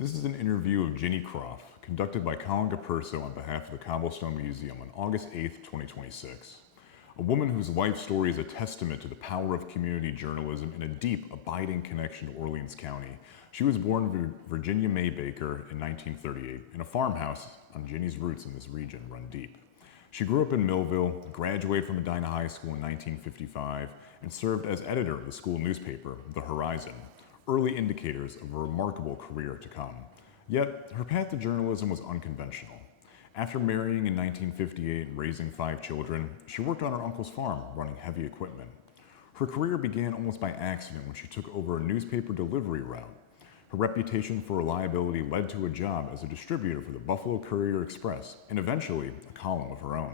This is an interview of Ginny Kropf, conducted by Collin Capurso on behalf of the Cobblestone Museum on August 8, 2026. A woman whose life story is a testament to the power of community journalism and a deep, abiding connection to Orleans County. She was born Virginia May Baker in 1938 in a farmhouse on Ginny's roots in this region run deep. She grew up in Millville, graduated from Medina High School in 1955, and served as editor of the school newspaper, The Horizon, early indicators of a remarkable career to come. Yet, her path to journalism was unconventional. After marrying in 1958 and raising 5 children, she worked on her uncle's farm, running heavy equipment. Her career began almost by accident when she took over a newspaper delivery route. Her reputation for reliability led to a job as a distributor for the Buffalo Courier Express, and eventually a column of her own.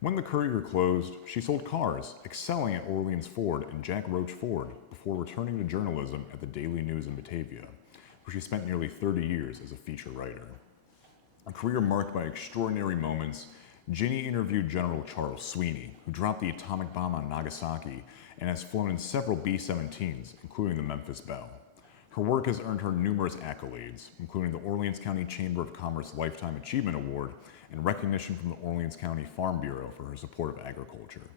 When the Courier closed, she sold cars, excelling at Orleans Ford and Jack Roach Ford, before returning to journalism at the Daily News in Batavia, where she spent nearly 30 years as a feature writer. A career marked by extraordinary moments, Ginny interviewed General Charles Sweeney, who dropped the atomic bomb on Nagasaki and has flown in several B-17s, including the Memphis Belle. Her work has earned her numerous accolades, including the Orleans County Chamber of Commerce Lifetime Achievement Award and recognition from the Orleans County Farm Bureau for her support of agriculture.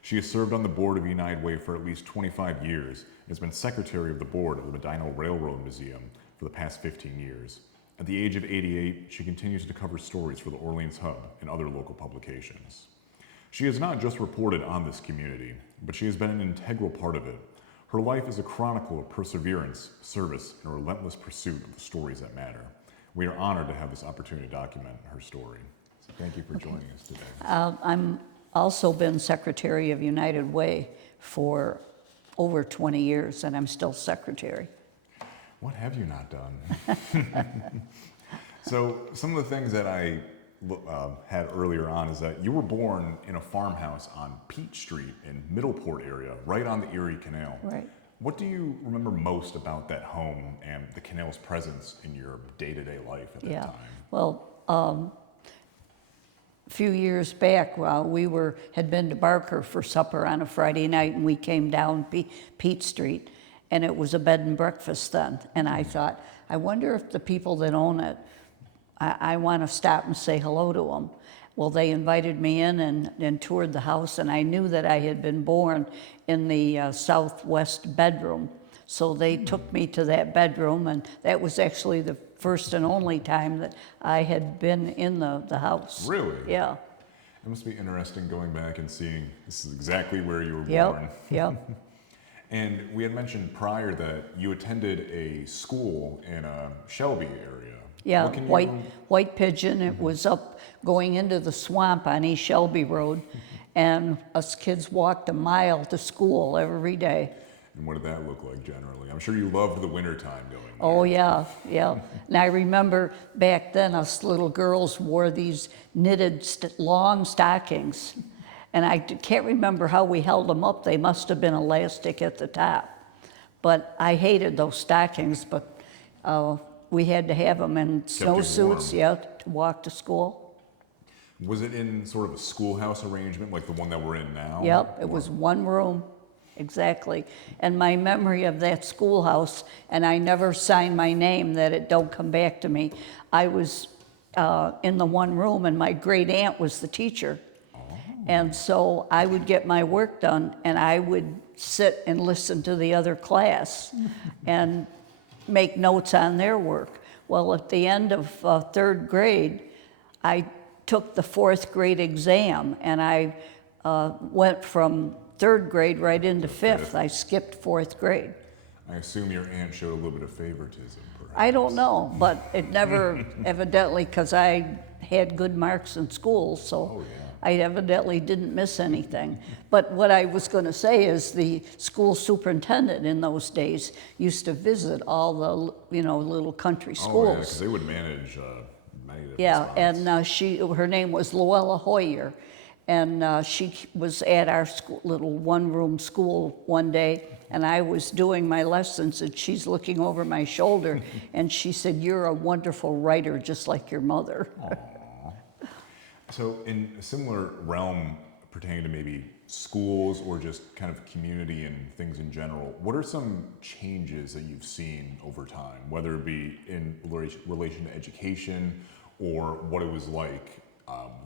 She has served on the board of United Way for at least 25 years and has been secretary of the board of the Medina Railroad Museum for the past 15 years. At the age of 88, she continues to cover stories for the Orleans Hub and other local publications. She has not just reported on this community, but she has been an integral part of it. Her life is a chronicle of perseverance, service, and a relentless pursuit of the stories that matter. We are honored to have this opportunity to document her story. So thank you for joining us today. I'm also been Secretary of United Way for over 20 years, and I'm still Secretary. What have you not done? So some of the things that I had earlier on is that you were born in a farmhouse on Peach Street in Middleport area, right on the Erie Canal. Right. What do you remember most about that home and the canal's presence in your day-to-day life at that time? Well, a few years back, we had been to Barker for supper on a Friday night, and we came down Peach Street, and it was a bed and breakfast then. And I thought, I wonder if the people that own it, I want to stop and say hello to them. Well, they invited me in and toured the house, and I knew that I had been born in the southwest bedroom. So they took me to that bedroom, and that was actually the first and only time that I had been in the house. Really? Yeah. It must be interesting going back and seeing this is exactly where you were born. Yep. And we had mentioned prior that you attended a school in Shelby area. Yeah, White Pigeon. It was up going into the swamp on East Shelby Road, and us kids walked a mile to school every day. And what did that look like generally? I'm sure you loved the wintertime going there. Oh, yeah. And I remember back then us little girls wore these knitted long stockings, and I can't remember how we held them up. They must have been elastic at the top. But I hated those stockings, but we had to have them in snowsuits, to walk to school. Was it in sort of a schoolhouse arrangement like the one that we're in now? Yep, it was one room, exactly. And my memory of that schoolhouse, and I never signed my name that it don't come back to me. I was in the one room, and my great aunt was the teacher. And so I would get my work done, and I would sit and listen to the other class and make notes on their work. Well, at the end of 3rd grade, I took the 4th grade exam, and I went from 3rd grade right into 5th. I skipped 4th grade. I assume your aunt showed a little bit of favoritism, perhaps. I don't know, but it never evidently, because I had good marks in school, so I evidently didn't miss anything. But what I was going to say is the school superintendent in those days used to visit all the little country schools. Oh, yeah, because they would manage many different spots. And her name was Luella Hoyer, and she was at our little one-room school one day, and I was doing my lessons, and she's looking over my shoulder, and she said, "You're a wonderful writer, just like your mother." So in a similar realm pertaining to maybe schools or just kind of community and things in general, what are some changes that you've seen over time, whether it be in relation to education or what it was like,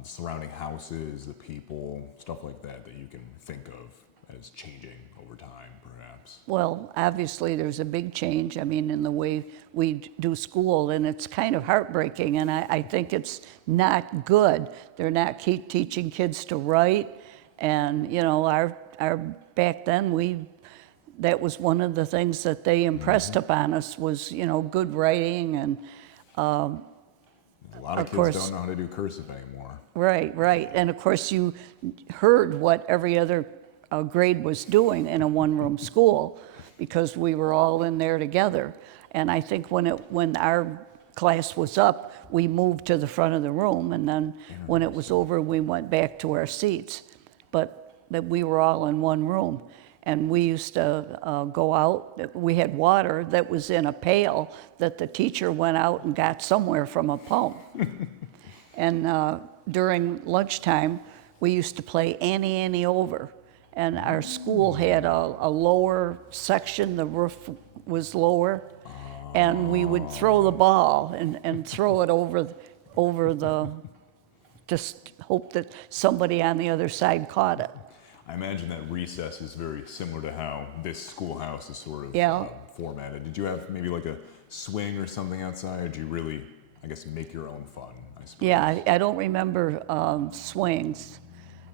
surrounding houses, the people, stuff like that, that you can think of as changing over time, perhaps? Well, obviously, there's a big change, I mean, in the way we do school, and it's kind of heartbreaking, and I think it's not good. They're not teaching kids to write, and, you know, our back then, that was one of the things that they impressed upon us was, you know, good writing, and A lot of kids course. don't know how to do cursive anymore. right, and of course, you heard what every other grade was doing in a one-room school, because we were all in there together. And I think when our class was up, we moved to the front of the room, and then when it was over, we went back to our seats. But that we were all in one room, and we used to go out. We had water that was in a pail that the teacher went out and got somewhere from a pump. And during lunchtime, we used to play Annie, Annie over. And our school had a lower section, the roof was lower, and we would throw the ball and throw it over the, just hope that somebody on the other side caught it. I imagine that recess is very similar to how this schoolhouse is sort of Yeah. formatted. Did you have maybe like a swing or something outside, or did you really, I guess, make your own fun, I suppose? Yeah, I don't remember swings.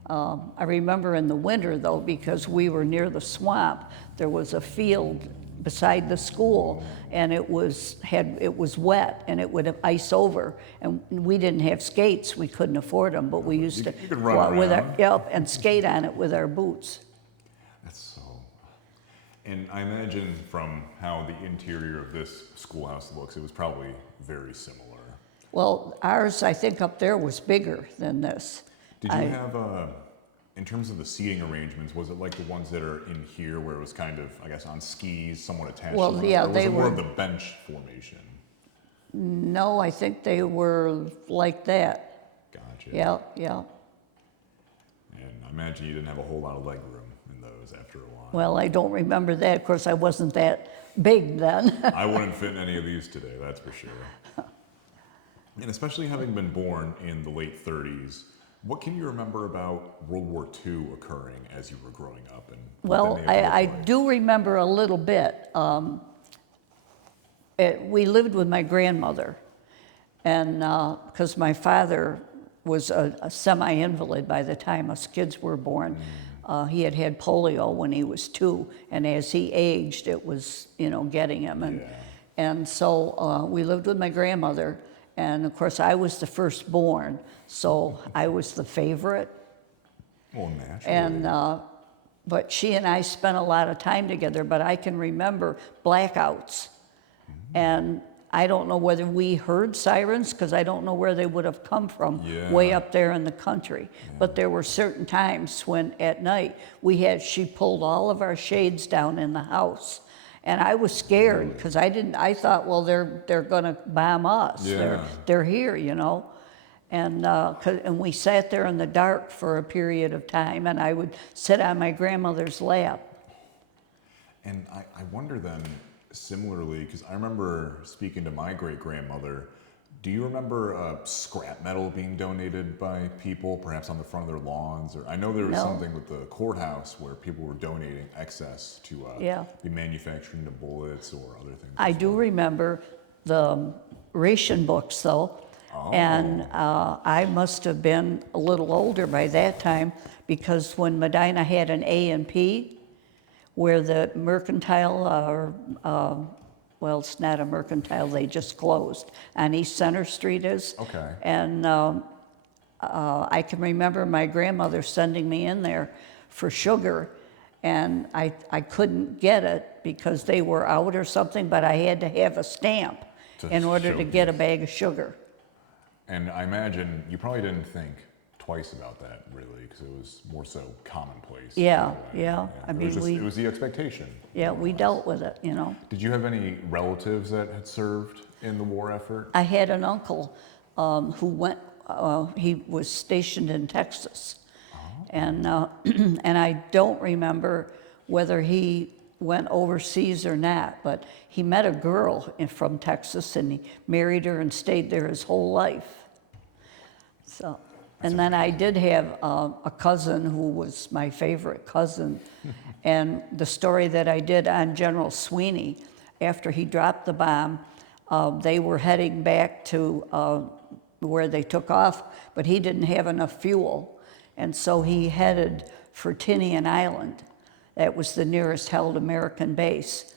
I remember in the winter, though, because we were near the swamp, there was a field beside the school, and it was wet, and it would ice over, and we didn't have skates, we couldn't afford them, but we used to You could run go out with around. and skate on it with our boots. That's so. And I imagine from how the interior of this schoolhouse looks, it was probably very similar. Well, ours, I think up there was bigger than this. Did you have, in terms of the seating arrangements, was it like the ones that are in here where it was kind of, I guess, on skis, somewhat attached Well, to them? yeah, or was they it more were- of the bench formation? No, I think they were like that. Gotcha. Yeah. And I imagine you didn't have a whole lot of leg room in those after a while. Well, I don't remember that. Of course, I wasn't that big then. I wouldn't fit in any of these today, that's for sure. And especially having been born in the late 30s, what can you remember about World War II occurring as you were growing up? And what Well, that may have I looked like? do remember a little bit. We lived with my grandmother, and because my father was a semi-invalid by the time us kids were born. He had had polio when he was 2, and as he aged, it was, you know, getting him. And so we lived with my grandmother, and of course, I was the firstborn, so I was the favorite. Well, naturally. And but she and I spent a lot of time together, but I can remember blackouts. And I don't know whether we heard sirens, because I don't know where they would have come from, way Yeah. up there in the country. But there were certain times when at night she pulled all of our shades down in the house. And I was scared, because I thought, well, they're gonna bomb us. Yeah. They're here, you know. And we sat there in the dark for a period of time, and I would sit on my grandmother's lap. And I wonder then, similarly, because I remember speaking to my great-grandmother, do you remember scrap metal being donated by people, perhaps on the front of their lawns? Or I know there was No. something with the courthouse where people were donating excess to be manufacturing the bullets or other things. I as do well. remember the ration books, though, and I must have been a little older by that time, because when Medina had an A&P, where the mercantile, well, it's not a mercantile, they just closed, on East Center Street is. Okay. And I can remember my grandmother sending me in there for sugar, and I couldn't get it because they were out or something, but I had to have a stamp To in order to get a showcase. bag of sugar. And I imagine you probably didn't think twice about that, really, because it was more so commonplace. in Yeah, a way. yeah. I It mean, was just, it was the expectation. Yeah, we dealt with it, you know. Did you have any relatives that had served in the war effort? I had an uncle who went, he was stationed in Texas. And, and I don't remember whether he went overseas or not, but he met a girl from Texas and he married her and stayed there his whole life. So, and then I did have a cousin who was my favorite cousin. And the story that I did on General Sweeney, after he dropped the bomb, they were heading back to where they took off, but he didn't have enough fuel. And so he headed for Tinian Island. That was the nearest held American base.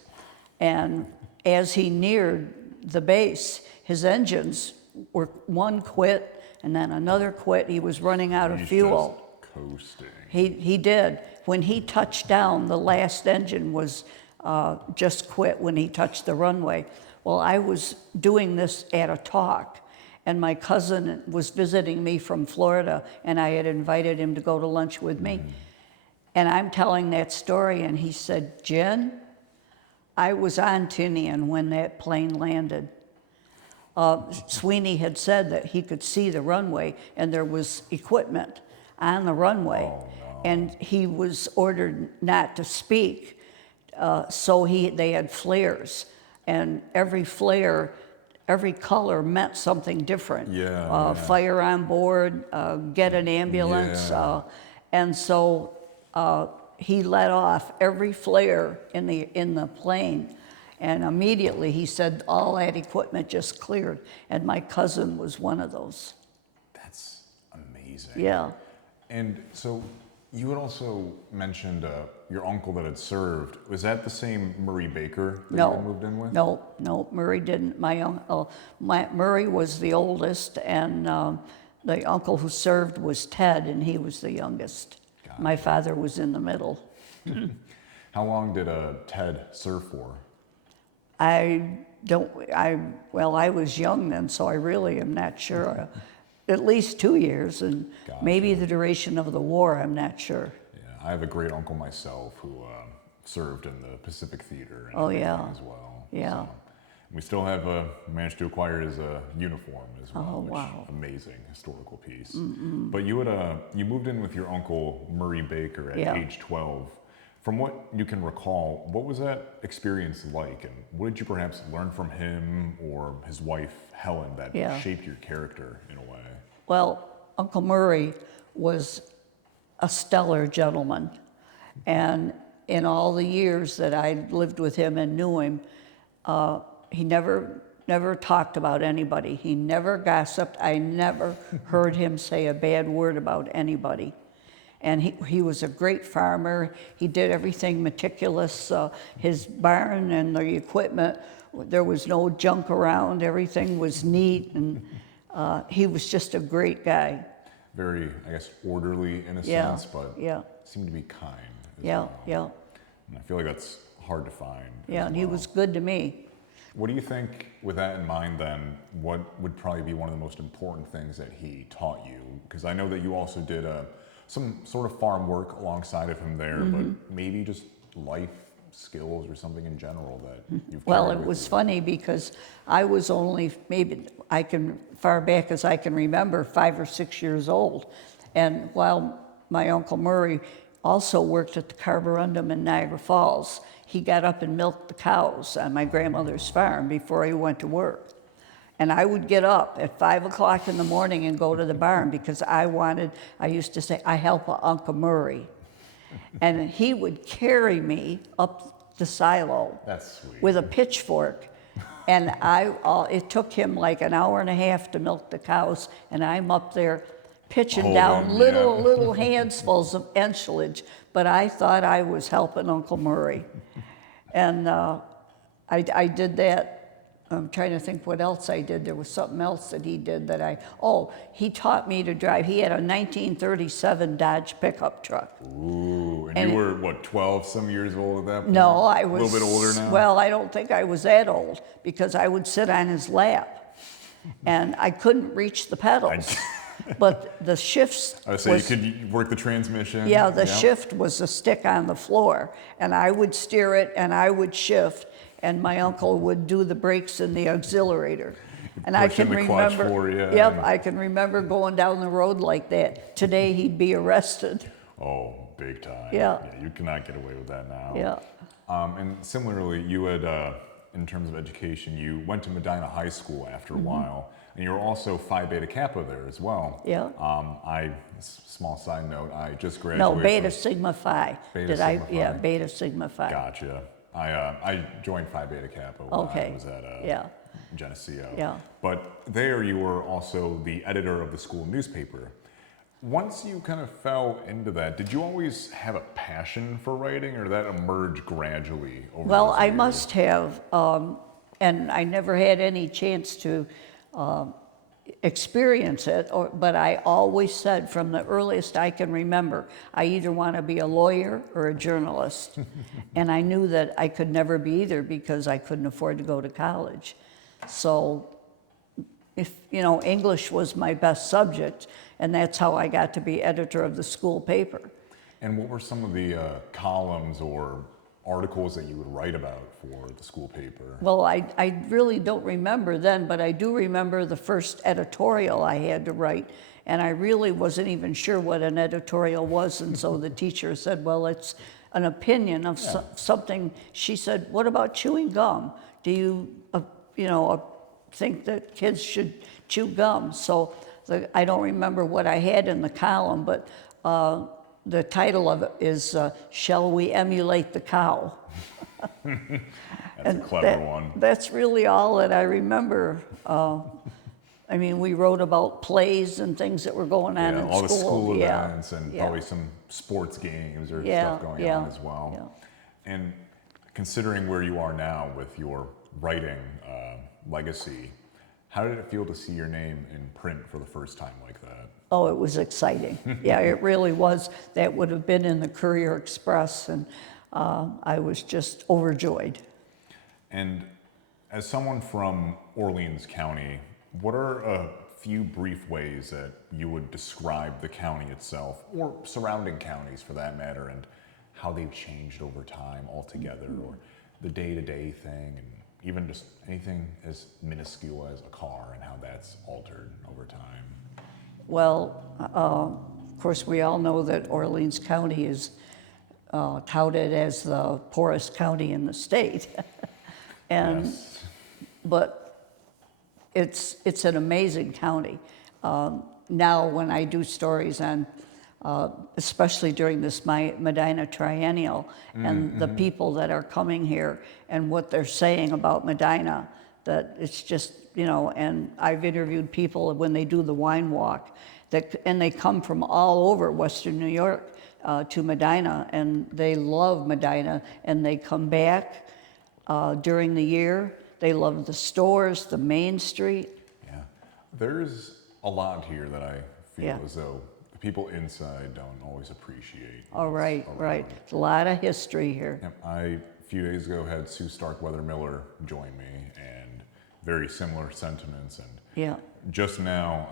And as he neared the base, his engines were, one quit and then another quit. He was running out of fuel. Just coasting. He did. When he touched down, the last engine was just quit when he touched the runway. Well, I was doing this at a talk, and my cousin was visiting me from Florida, and I had invited him to go to lunch with me. And I'm telling that story, and he said, "Jen, I was on Tinian when that plane landed." Sweeney had said that he could see the runway, and there was equipment on the runway. Oh, no. And he was ordered not to speak, so they had flares. And every flare, every color meant something different. Yeah. Fire on board, get an ambulance. Yeah. And so he let off every flare in the plane. And immediately he said all that equipment just cleared. And my cousin was one of those. That's amazing. Yeah. And so you had also mentioned your uncle that had served. Was that the same Murray Baker that you had moved in with? No, Murray didn't. Murray was the oldest, and the uncle who served was Ted, and he was the youngest. Got My father was in the middle. How long did Ted serve for? I was young then, so I really am not sure. At least 2 years, and Gotcha. maybe the duration of the war, I'm not sure. Yeah, I have a great uncle myself who served in the Pacific Theater and Oh, everything yeah. as well. Yeah. So, we still have managed to acquire his uniform as well. Oh, which, wow. Amazing historical piece. But you had you moved in with your uncle Murray Baker at Yeah. age 12. From what you can recall, what was that experience like, and what did you perhaps learn from him or his wife Helen that Yeah. shaped your character in a way? Well, Uncle Murray was a stellar gentleman. And in all the years that I lived with him and knew him, he never talked about anybody. He never gossiped. I never heard him say a bad word about anybody. And he was a great farmer. He did everything meticulous. His barn and the equipment, there was no junk around. Everything was neat, and he was just a great guy. Very, I guess, orderly in a Yeah, sense, but yeah. seemed to be kind as Yeah, well. yeah, And I feel like that's hard to find. yeah, as and he well. was good to me. What do you think, with that in mind then, what would probably be one of the most important things that he taught you? Because I know that you also did some sort of farm work alongside of him there, but maybe just life skills or something in general that you've Well, carried it with was you. funny because I was only, far back as I can remember, 5 or 6 years old. And while my Uncle Murray also worked at the carborundum in Niagara Falls, he got up and milked the cows on my grandmother's farm before he went to work. And I would get up at 5 o'clock in the morning and go to the barn because I used to say, I help Uncle Murray. And he would carry me up the silo That's sweet. with a pitchfork. And it took him like an hour and a half to milk the cows, and I'm up there pitching down Holding, little handfuls of ensilage, but I thought I was helping Uncle Murray. And I did that. I'm trying to think what else I did. There was something else that he did that he taught me to drive. He had a 1937 Dodge pickup truck. Ooh, and And you were, what, 12 some years old at that point? No, I was A little bit older now? Well, I don't think I was that old because I would sit on his lap, and I couldn't reach the pedals. But the shifts. I would say you could work the transmission. Yeah, the shift was a stick on the floor, and I would steer it, and I would shift, and my uncle would do the brakes and the auxiliator. And I Pushing can the clutch remember, for you. yep, I can remember going down the road like that. Today, he'd be arrested. Oh, big time. Yeah. Yeah, you cannot get away with that now. Yeah. And similarly, you had, in terms of education, you went to Medina High School after a while, and you were also Phi Beta Kappa there as well. Yeah. Small side note, I just graduated. No, Beta from- Sigma Phi. Beta Did Sigma I? Yeah, Phi. Beta Sigma Phi. Gotcha. I joined Phi Beta Kappa when Okay. I was at Yeah. Geneseo. Yeah. But there you were also the editor of the school newspaper. Once you kind of fell into that, did you always have a passion for writing, or did that emerge gradually over Well, those I years? must have, and I never had any chance to experience it, but I always said from the earliest I can remember, I either want to be a lawyer or a journalist. And I knew that I could never be either because I couldn't afford to go to college. So if, English was my best subject, and that's how I got to be editor of the school paper. And what were some of the columns or articles that you would write about for the school paper? Well, I really don't remember then, but I do remember the first editorial I had to write, and I really wasn't even sure what an editorial was, and so the teacher said, well, it's an opinion of something. She said, what about chewing gum? Do you, think that kids should chew gum? So I don't remember what I had in the column, but the title of it is, Shall We Emulate the Cow? That's a clever one. That's really all that I remember. We wrote about plays and things that were going on in all school. the school Yeah. events and Yeah. probably some sports games or Yeah, stuff going yeah, on as well. yeah. And considering where you are now with your writing legacy, how did it feel to see your name in print for the first time like that? Oh, it was exciting. Yeah, it really was. That would have been in the Courier Express, and I was just overjoyed. And as someone from Orleans County, what are a few brief ways that you would describe the county itself, or surrounding counties for that matter, and how they've changed over time altogether, or the day-to-day thing, and even just anything as minuscule as a car and how that's altered over time? Well, of course, we all know that Orleans County is touted as the poorest county in the state. Yes. But it's an amazing county. Now, when I do stories on, especially during this Medina Triennial, and the people that are coming here and what they're saying about Medina, that it's just, and I've interviewed people when they do the wine walk, and they come from all over Western New York to Medina, and they love Medina, and they come back during the year. They love the stores, the Main Street. Yeah. There's a lot here that I feel Yeah. as though the people inside don't always appreciate. Oh, right, what's right. around. There's a lot of history here. Yep, a few days ago, had Sue Starkweather-Miller join me, and very similar sentiments. And Yeah. just now,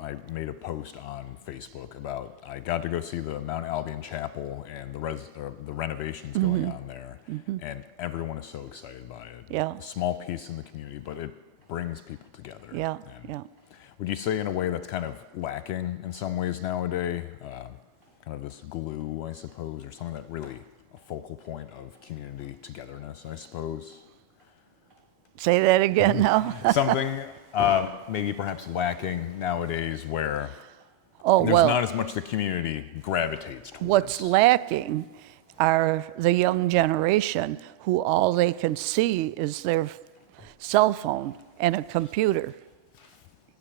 I made a post on Facebook about I got to go see the Mount Albion Chapel and the renovations going on there, and everyone is so excited by it. Yeah. A small piece in the community, but it brings people together. Yeah, And yeah. would you say in a way that's kind of lacking in some ways nowadays? Kind of this glue, I suppose, or something that really a focal point of community togetherness, I suppose? Say that again now. Something maybe perhaps lacking nowadays where Oh, there's well, not as much the community gravitates towards. what's lacking are the young generation who all they can see is their cell phone and a computer.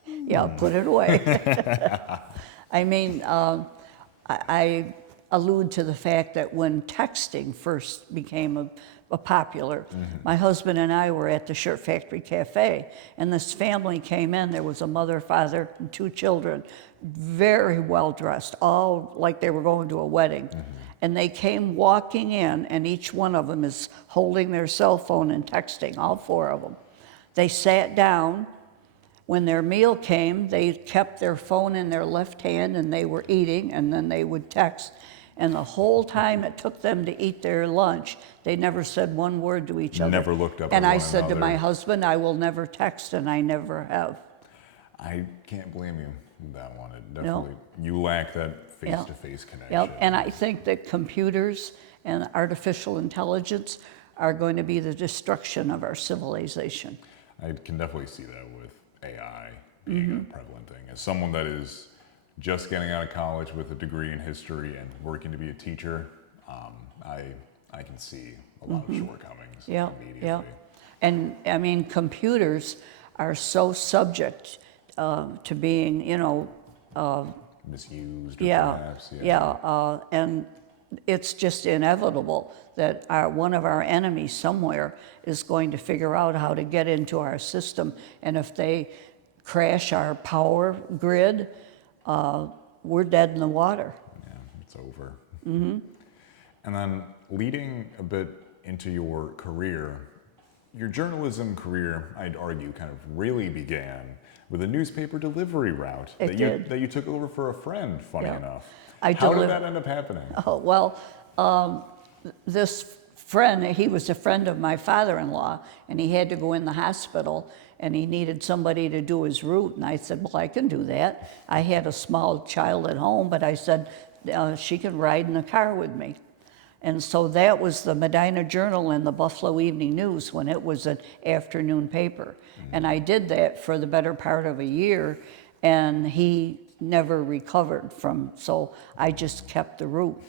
Yeah, put it away. I allude to the fact that when texting first became a popular, my husband and I were at the Shirt Factory Cafe, and this family came in. There was a mother, father, and 2 children, very well dressed, all like they were going to a wedding. And they came walking in, and each one of them is holding their cell phone and texting, all 4 of them. They sat down. When their meal came, they kept their phone in their left hand, and they were eating, and then they would text. And the whole time it took them to eat their lunch, they never said one word to each other. Never looked up And at I one said to my another. husband, I will never text, and I never have. I can't blame you with that one. It No. definitely, you lack that Yeah. face-to-face connection. Yep, and I think that computers and artificial intelligence are going to be the destruction of our civilization. I can definitely see that with AI being a prevalent thing. As someone that is just getting out of college with a degree in history and working to be a teacher, I can see a lot of shortcomings Yeah, immediately. yeah. And I mean, computers are so subject to being, Misused, or yeah, perhaps. and it's just inevitable that one of our enemies somewhere is going to figure out how to get into our system. And if they crash our power grid, we're dead in the water. Yeah, it's over. And then leading a bit into your career, your journalism career, I'd argue, kind of really began with a newspaper delivery route It that you took over for a friend, funny Yeah. enough. I How deli- did that end up happening? Oh, well, this friend, he was a friend of my father-in-law, and he had to go in the hospital, and he needed somebody to do his route. And I said, well, I can do that. I had a small child at home, but I said, she can ride in the car with me. And so that was the Medina Journal and the Buffalo Evening News when it was an afternoon paper. And I did that for the better part of a year, and he never recovered from, so I just kept the route.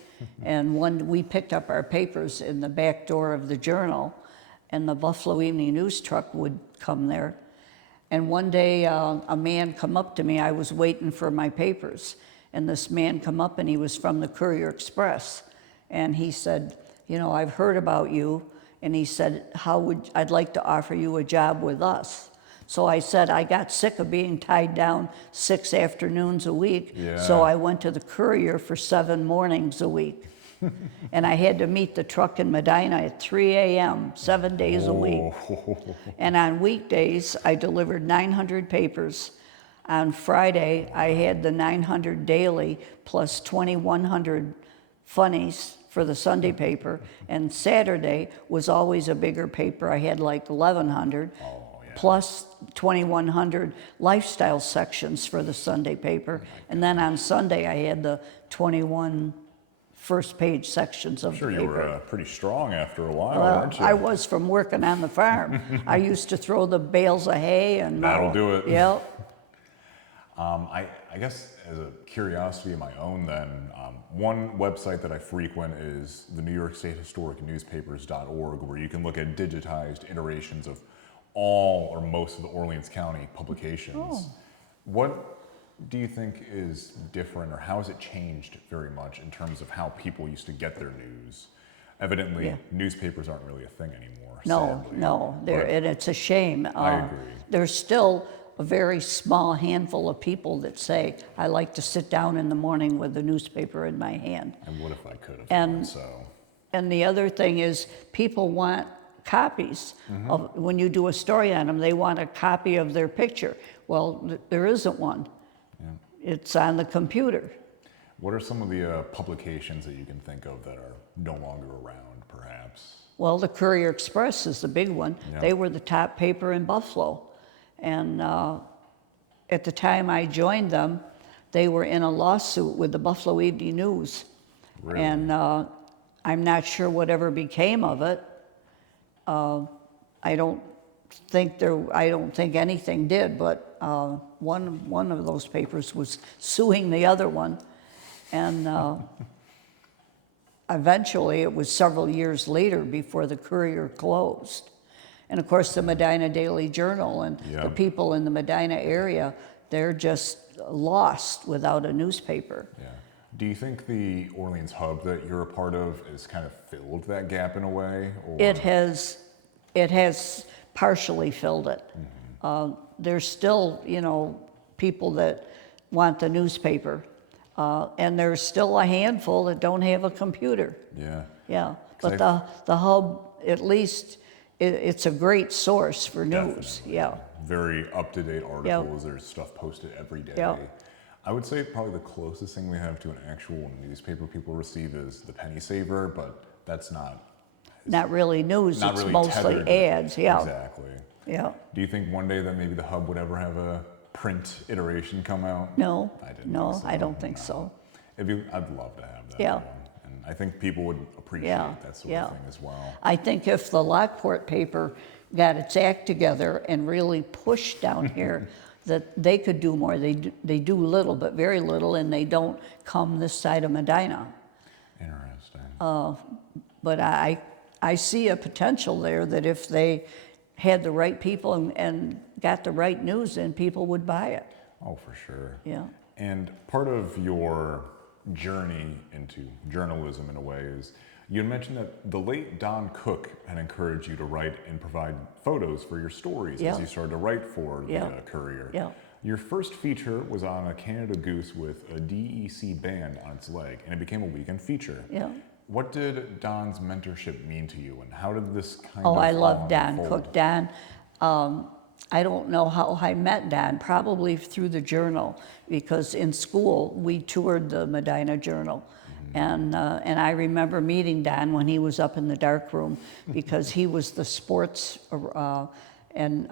And when we picked up our papers in the back door of the Journal, and the Buffalo Evening News truck would come there. And one day a man come up to me, I was waiting for my papers, and this man come up and he was from the Courier Express. And he said, I've heard about you. And he said, I'd like to offer you a job with us. So I said, I got sick of being tied down 6 afternoons a week. Yeah. So I went to the Courier for 7 mornings a week. And I had to meet the truck in Medina at 3 a.m., 7 days a week. And on weekdays, I delivered 900 papers. On Friday, I had the 900 daily plus 2,100 funnies for the Sunday paper, and Saturday was always a bigger paper. I had like 1,100, plus 2,100 lifestyle sections for the Sunday paper, and then on Sunday I had the 21 first page sections of the Sure, paper. you were pretty strong after a while, Well, weren't you? I was from working on the farm. I used to throw the bales of hay and That'll do it. Yep. I guess as a curiosity of my own then, one website that I frequent is the New York State Historic Newspapers.org, where you can look at digitized iterations of all or most of the Orleans County publications. Oh. What do you think is different, or how has it changed very much in terms of how people used to get their news? Evidently, Yeah. newspapers aren't really a thing anymore, No, sadly. no, But and it's a shame. I agree. There's still a very small handful of people that say, I like to sit down in the morning with the newspaper in my hand. And what if I could have And- done so? And the other thing is, people want copies of, when you do a story on them, they want a copy of their picture. Well, there isn't one. Yeah. It's on the computer. What are some of the publications that you can think of that are no longer around, perhaps? Well, the Courier Express is the big one. Yeah. They were the top paper in Buffalo. And at the time I joined them, they were in a lawsuit with the Buffalo Evening News. Really? And I'm not sure whatever became of it. I don't think anything did, but one of those papers was suing the other one. And eventually, it was several years later before the Courier closed. And of course, the Medina Daily Journal and Yeah. the people in the Medina area, they're just lost without a newspaper. Yeah. Do you think the Orleans hub that you're a part of has kind of filled that gap in a way? Or? It has partially filled it. There's still, people that want the newspaper, and there's still a handful that don't have a computer. Yeah. Yeah, 'Cause but the hub, at least, it's a great source for news. Definitely. Yeah. Very up-to-date articles. There's stuff posted every day. Yeah. I would say probably the closest thing we have to an actual newspaper people receive is the penny saver, but that's not really news, not it's really mostly tethered. ads, yeah, Exactly. yeah. Do you think one day that maybe the Hub would ever have a print iteration come out? No, I didn't no, think so. I don't think No. so. I'd love to have that Yeah. one. And I think people would appreciate Yeah, that sort yeah. of thing as well. I think if the Lockport paper got its act together and really pushed down here, that they could do more. They do little, but very little, and they don't come this side of Medina. Interesting. But I see a potential there that if they had the right people and got the right news in, people would buy it. Oh, for sure. Yeah. And part of your journey into journalism in a way is you had mentioned that the late Don Cook had encouraged you to write and provide photos for your stories Yeah. as you started to write for the Yeah. Courier. Yeah. Your first feature was on a Canada goose with a DEC band on its leg, and it became a weekend feature. Yeah. What did Don's mentorship mean to you, and how did this kind Oh, of I love all Don unfold? Cook. Don, I don't know how I met Don, probably through the Journal, because in school we toured the Medina Journal. And I remember meeting Don when he was up in the dark room, because he was the sports and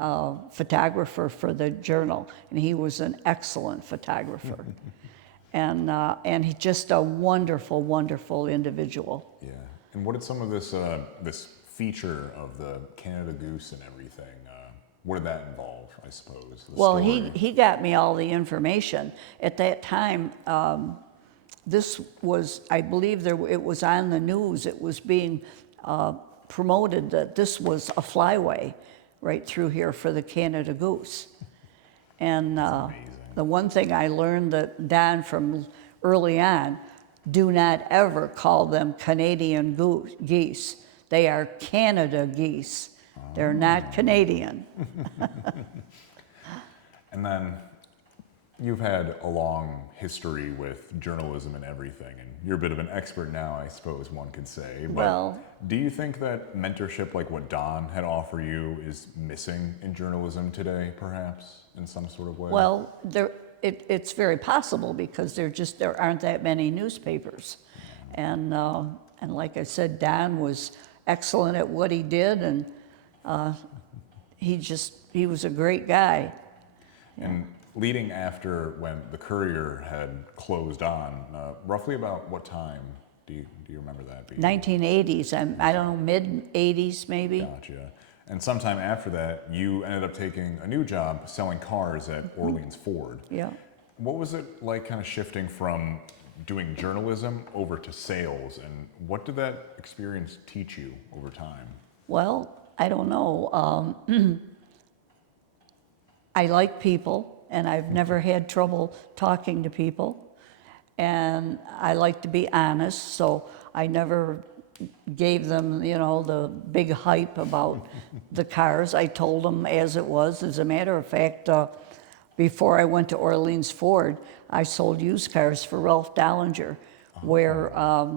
photographer for the Journal, and he was an excellent photographer. And he's just a wonderful, wonderful individual. Yeah. And what did some of this this feature of the Canada goose and everything? What did that involve? I suppose. The Well, story? he got me all the information. At that time, this was, I believe it was on the news. It was being promoted that this was a flyway right through here for the Canada goose. And amazing. the one thing I learned that Don from early on, do not ever call them Canadian geese. They are Canada geese. They're not Canadian. And then you've had a long history with journalism and everything, and you're a bit of an expert now, I suppose one could say. But Well- do you think that mentorship like what Don had offered you is missing in journalism today, perhaps, in some sort of way? Well, it's very possible, because there aren't that many newspapers. And like I said, Don was excellent at what he did, and he was a great guy. And leading after when the Courier had closed on, roughly about what time do you remember that being? 1980s, I don't know, mid-80s maybe. Gotcha. And sometime after that, you ended up taking a new job selling cars at Orleans Ford. Yeah. What was it like kind of shifting from doing journalism over to sales, and what did that experience teach you over time? Well, I don't know. I like people, and I've never had trouble talking to people. And I like to be honest, so I never gave them, the big hype about the cars. I told them as it was. As a matter of fact, before I went to Orleans Ford, I sold used cars for Ralph Dollinger, where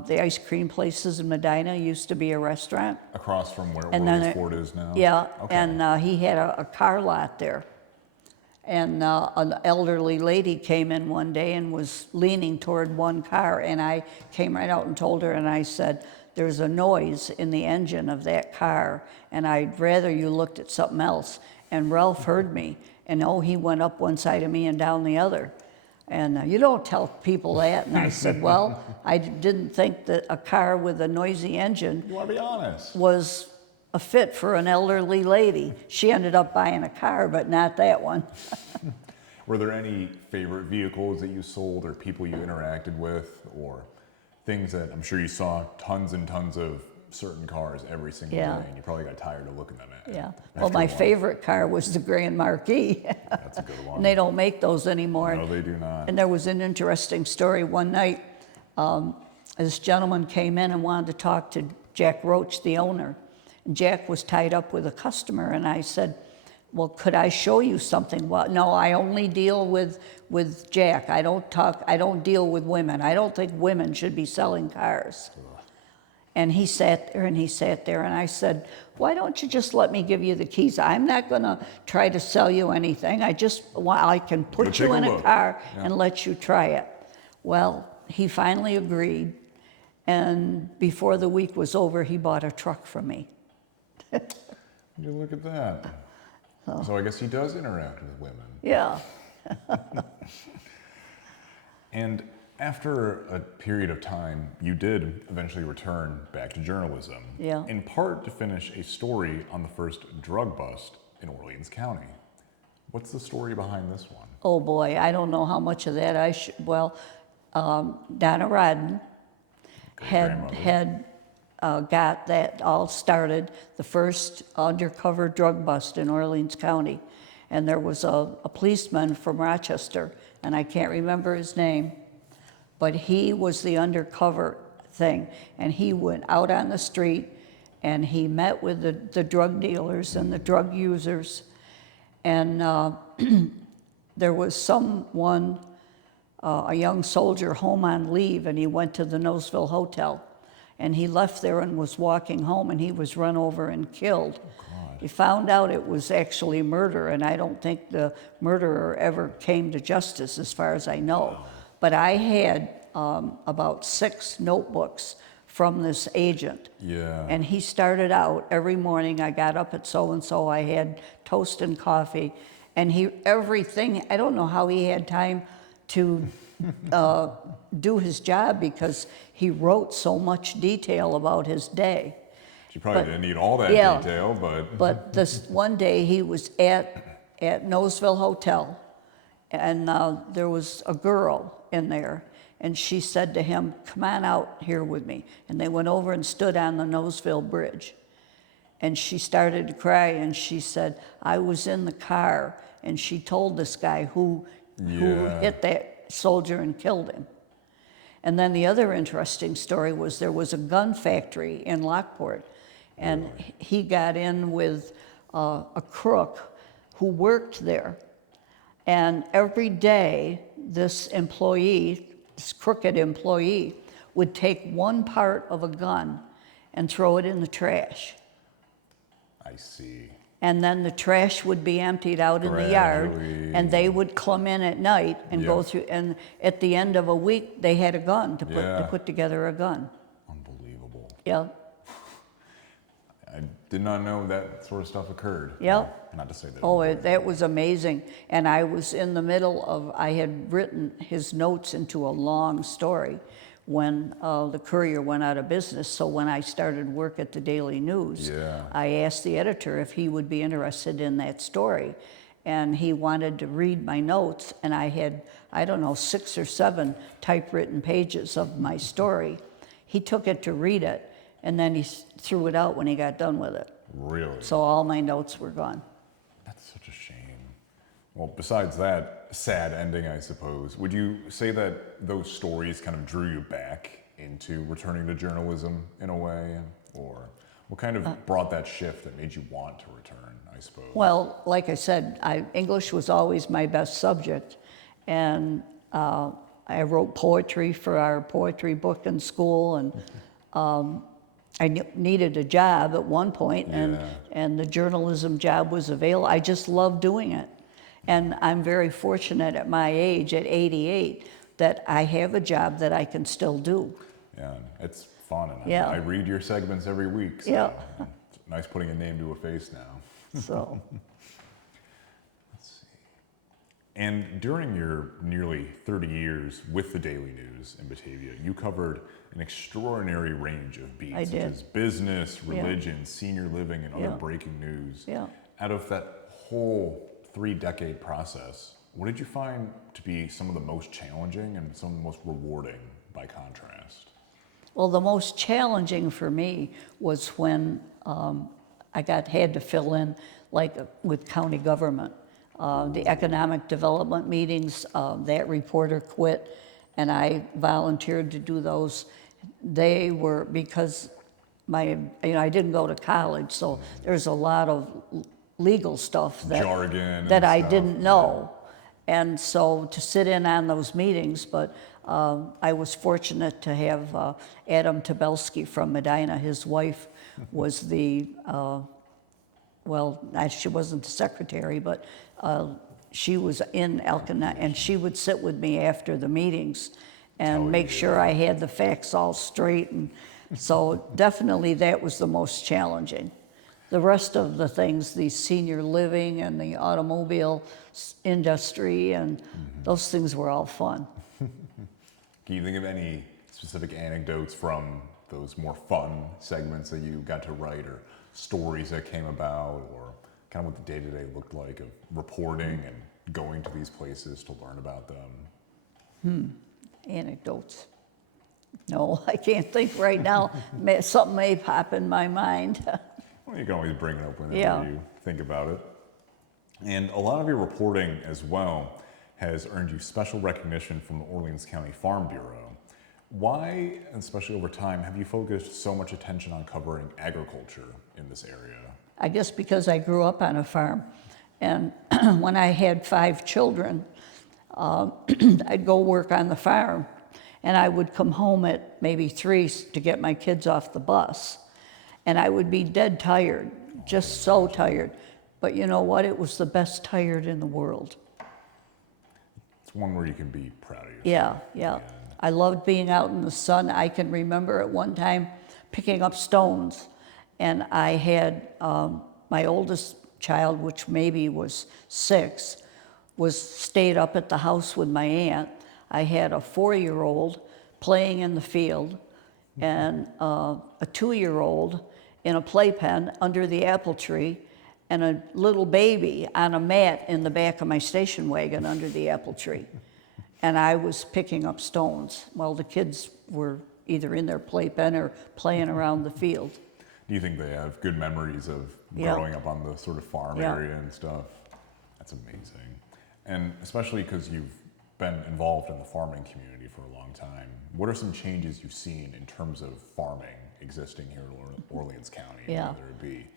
the ice cream places in Medina used to be a restaurant. Across from where And then Orleans Ford is now? Yeah, Okay. and he had a car lot there. And an elderly lady came in one day and was leaning toward one car, and I came right out and told her, and I said, "There's a noise in the engine of that car, and I'd rather you looked at something else." And Ralph heard me, and he went up one side of me and down the other. And you don't tell people that. And I said, well, I didn't think that a car with a noisy engine You want to be honest. was a fit for an elderly lady. She ended up buying a car, but not that one. Were there any favorite vehicles that you sold or people you interacted with, or things that I'm sure you saw tons and tons of certain cars every single Yeah. day, and you probably got tired of looking at them? Yeah. after Well, a my while? favorite car was the Grand Marquis. That's a good one. And they don't make those anymore. No, they do not. And there was an interesting story. One night, this gentleman came in and wanted to talk to Jack Roach, the owner. And Jack was tied up with a customer, and I said, well, could I show you something? Well, no, I only deal with Jack. I don't deal with women. I don't think women should be selling cars. And he sat there, and I said, why don't you just let me give you the keys? I'm not going to try to sell you anything. I can put But you take a in a look. car Yeah. and let you try it. Well, he finally agreed, and before the week was over, he bought a truck from me. You look at that. So I guess he does interact with women. Yeah. And after a period of time, you did eventually return back to journalism. Yeah. In part to finish a story on the first drug bust in Orleans County. What's the story behind this one? Oh boy, I don't know how much of that I should. Well, Donna Rodden had got that all started, the first undercover drug bust in Orleans County. And there was a policeman from Rochester, and I can't remember his name, but he was the undercover thing. And he went out on the street and he met with the drug dealers and the drug users. And there was someone, a young soldier home on leave, and he went to the Noseville Hotel. And he left there and was walking home, and he was run over and killed. He found out it was actually murder, and I don't think the murderer ever came to justice, as far as I know. But I had about 6 notebooks from this agent. Yeah. And he started out every morning. I got up at so-and-so, I had toast and coffee, and everything, I don't know how he had time to do his job, because he wrote so much detail about his day. She probably didn't need all that detail, but... But this one day he was at Noseville Hotel, and there was a girl in there, and she said to him, "Come on out here with me." And they went over and stood on the Noseville Bridge. And she started to cry, and she said, "I was in the car," and she told this guy who hit that soldier and killed him. And then the other interesting story was there was a gun factory in Lockport, and he got in with a crook who worked there. And every day, this crooked employee, would take one part of a gun and throw it in the trash. I see. And then the trash would be emptied out in the yard, Gradually. and they would come in at night and go through, and at the end of a week, they had a gun to put together a gun. Unbelievable. Yeah. I did not know that sort of stuff occurred. Yep. Not to say that. Oh, that was amazing. And I was in the middle of, I had written his notes into a long story when the Courier went out of business. So when I started work at the Daily News, I asked the editor if he would be interested in that story. And he wanted to read my notes, and I had, I don't know, 6 or 7 typewritten pages of my story. He took it to read it, and then he threw it out when he got done with it. Really? So all my notes were gone. That's such a shame. Well, besides that sad ending, I suppose, would you say that those stories kind of drew you back into returning to journalism in a way? Or what kind of brought that shift that made you want to return, I suppose? Well, like I said, English was always my best subject. And I wrote poetry for our poetry book in school, and I needed a job at one point, and the journalism job was available. I just loved doing it. And I'm very fortunate at my age, at 88, that I have a job that I can still do. Yeah, it's fun. And Yeah. I read your segments every week. So Yeah. It's nice putting a name to a face now. So, Let's see. And during your nearly 30 years with the Daily News in Batavia, you covered an extraordinary range of beats, I such did. as business, religion, senior living, and other breaking news. Yeah. Out of that whole 3-decade process, what did you find to be some of the most challenging and some of the most rewarding by contrast? well, the most challenging for me was when I had to fill in, like with county government. The economic development meetings, that reporter quit, and I volunteered to do those. They were, because I didn't go to college, so there's a lot of legal stuff Jargon that and I stuff, didn't know. And so to sit in on those meetings, but I was fortunate to have Adam Tabelski from Medina. His wife was the, she wasn't the secretary, but she was in Elkanah, and she would sit with me after the meetings and make sure I had the facts all straight. And so definitely that was the most challenging. The rest of the things, the senior living and the automobile industry, and those things were all fun. Can you think of any specific anecdotes from those more fun segments that you got to write, or stories that came about, or kind of what the day-to-day looked like of reporting and going to these places to learn about them? Anecdotes. No, I can't think right now. Something may pop in my mind. Well, you can always bring it up whenever Yeah. you think about it. And a lot of your reporting as well has earned you special recognition from the Orleans County Farm Bureau. Why, especially over time, have you focused so much attention on covering agriculture in this area? I guess because I grew up on a farm. And when I had 5 children, I'd go work on the farm. And I would come home at maybe 3 to get my kids off the bus. And I would be dead tired, just so tired. But you know what? It was the best tired in the world. It's one where you can be proud of yourself. Yeah. I loved being out in the sun. I can remember at one time picking up stones. And I had my oldest child, which maybe was 6, stayed up at the house with my aunt. I had a 4-year-old playing in the field, and a 2-year-old in a playpen under the apple tree, and a little baby on a mat in the back of my station wagon under the apple tree. And I was picking up stones while the kids were either in their playpen or playing around the field. Do you think they have good memories of Yeah. growing up on the sort of farm Yeah. area and stuff? That's amazing. And especially because you've been involved in the farming community for a long time, what are some changes you've seen in terms of farming existing here in Orleans County? Yeah. Whether it be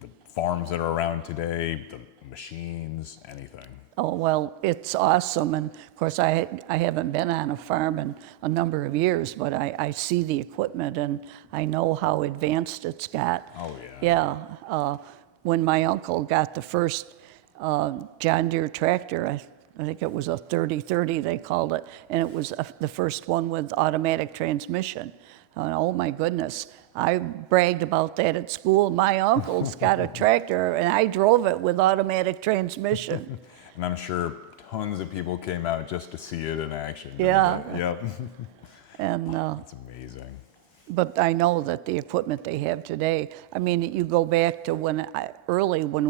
the farms that are around today, the machines, anything. Oh, well, it's awesome. And of course, I haven't been on a farm in a number of years, but I see the equipment and I know how advanced it's got. Oh, yeah. Yeah. When my uncle got the first John Deere tractor, I think it was a 3030 they called it, and it was the first one with automatic transmission. And oh my goodness, I bragged about that at school. My uncle's got a tractor and I drove it with automatic transmission. And I'm sure tons of people came out just to see it in action. Yeah. Yep. And That's amazing. but I know that the equipment they have today, I mean, you go back to when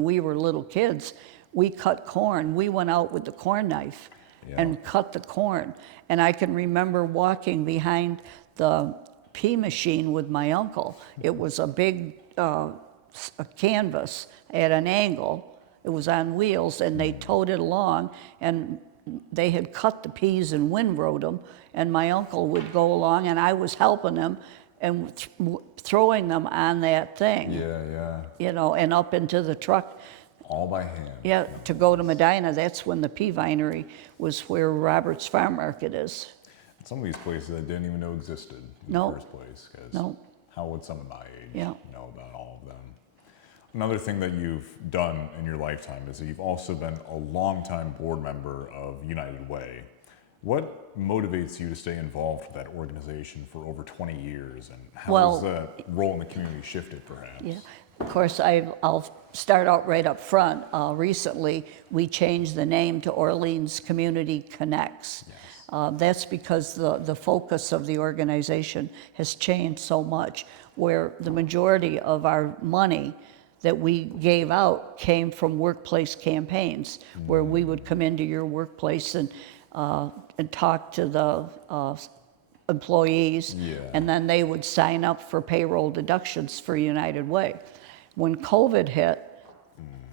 we were little kids, we cut corn. We went out with the corn knife and cut the corn. And I can remember walking behind the pea machine with my uncle. It was a big a canvas at an angle. It was on wheels, and they towed it along, and they had cut the peas and windrowed them, and my uncle would go along, and I was helping him and throwing them on that thing. Yeah. You know, and up into the truck. All by hand. Yeah, to go to Medina. That's when the pea vinery was where Robert's Farm Market is. Some of these places I didn't even know existed in No. the first place. 'Cause No. how would someone my age Yeah. know about all of them? Another thing that you've done in your lifetime is that you've also been a longtime board member of United Way. What motivates you to stay involved with that organization for over 20 years, and how has that role in the community shifted, perhaps? Yeah. Of course, I'll start out right up front. Recently, we changed the name to Orleans Community Connects. That's because the focus of the organization has changed so much, where the majority of our money that we gave out came from workplace campaigns, where we would come into your workplace and talk to the employees, and then they would sign up for payroll deductions for United Way. When COVID hit,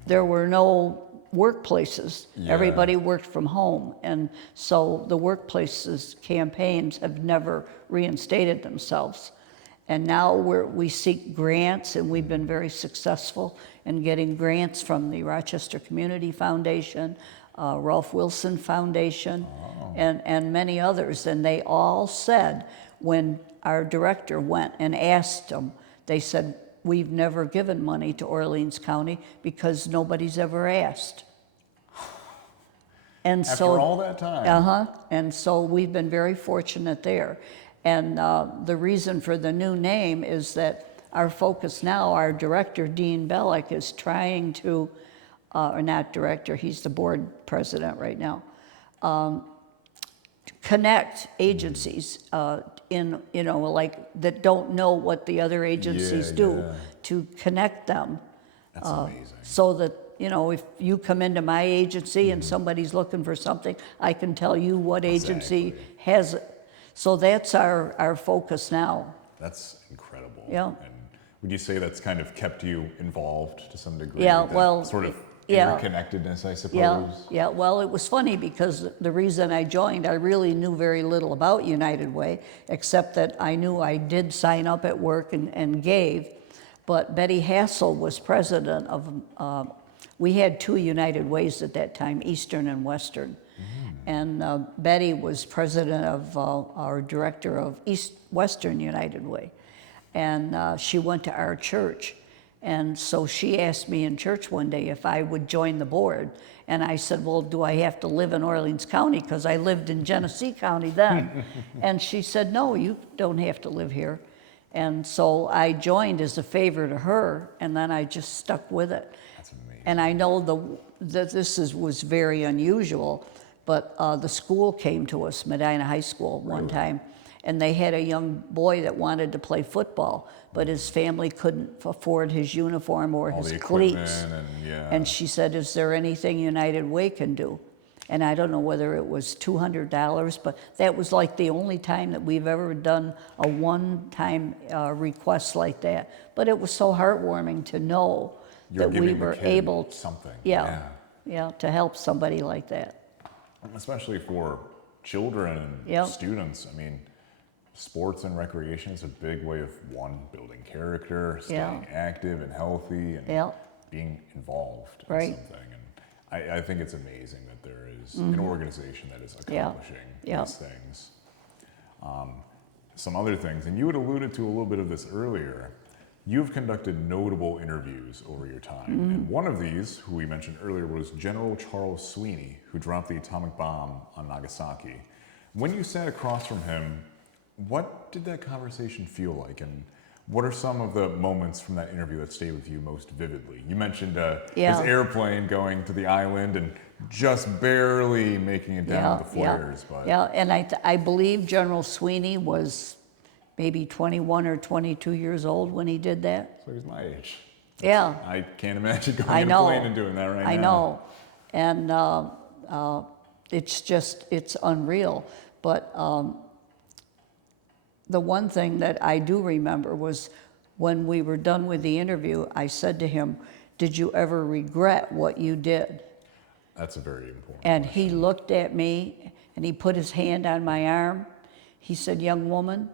there were no workplaces. Everybody worked from home, and so the workplaces campaigns have never reinstated themselves. And now we seek grants, and we've been very successful in getting grants from the Rochester Community Foundation, Ralph Wilson Foundation, and many others. And they all said, when our director went and asked them, they said, we've never given money to Orleans County because nobody's ever asked. And After all that time. Uh-huh. And so we've been very fortunate there. And the reason for the new name is that our focus now, our director, Dean Bellick, is trying to, or not director, he's the board president right now, connect agencies in, like that don't know what the other agencies do, to connect them. That's amazing. So that, if you come into my agency and somebody's looking for something, I can tell you what agency has it. So that's our focus now. That's incredible. Yeah. And would you say that's kind of kept you involved to some degree? Yeah, that well, sort of yeah. interconnectedness, I suppose. Yeah. Well, it was funny because the reason I joined, I really knew very little about United Way, except that I knew I did sign up at work and gave. But Betty Hassel was president of, we had two United Ways at that time, Eastern and Western. And Betty was president of our director of Western United Way. And she went to our church. And so she asked me in church one day if I would join the board. And I said, well, do I have to live in Orleans County? Because I lived in Genesee County then. And she said, no, you don't have to live here. And so I joined as a favor to her, and then I just stuck with it. That's amazing. And I know that was very unusual, but the school came to us, Medina High School, one time, and they had a young boy that wanted to play football, but his family couldn't afford his uniform or his cleats. And she said, is there anything United Way can do? And I don't know whether it was $200, but that was like the only time that we've ever done a one-time request like that. But it was so heartwarming to know that we were able something. Yeah, to help somebody like that. Especially for children and students. I mean, sports and recreation is a big way of, one, building character, staying active and healthy, and being involved in something. And I think it's amazing that there is an organization that is accomplishing these things. Some other things, and you had alluded to a little bit of this earlier. You've conducted notable interviews over your time. And one of these, who we mentioned earlier, was General Charles Sweeney, who dropped the atomic bomb on Nagasaki. When you sat across from him, what did that conversation feel like? And what are some of the moments from that interview that stay with you most vividly? You mentioned his airplane going to the island and just barely making it down the flares. And I believe General Sweeney was maybe 21 or 22 years old when he did that. So he was my age. Yeah. I can't imagine going in a plane and doing that right now. I know. And it's unreal. But the one thing that I do remember was when we were done with the interview, I said to him, did you ever regret what you did? That's a very important And question. he looked at me and he put his hand on my arm. He said, young woman,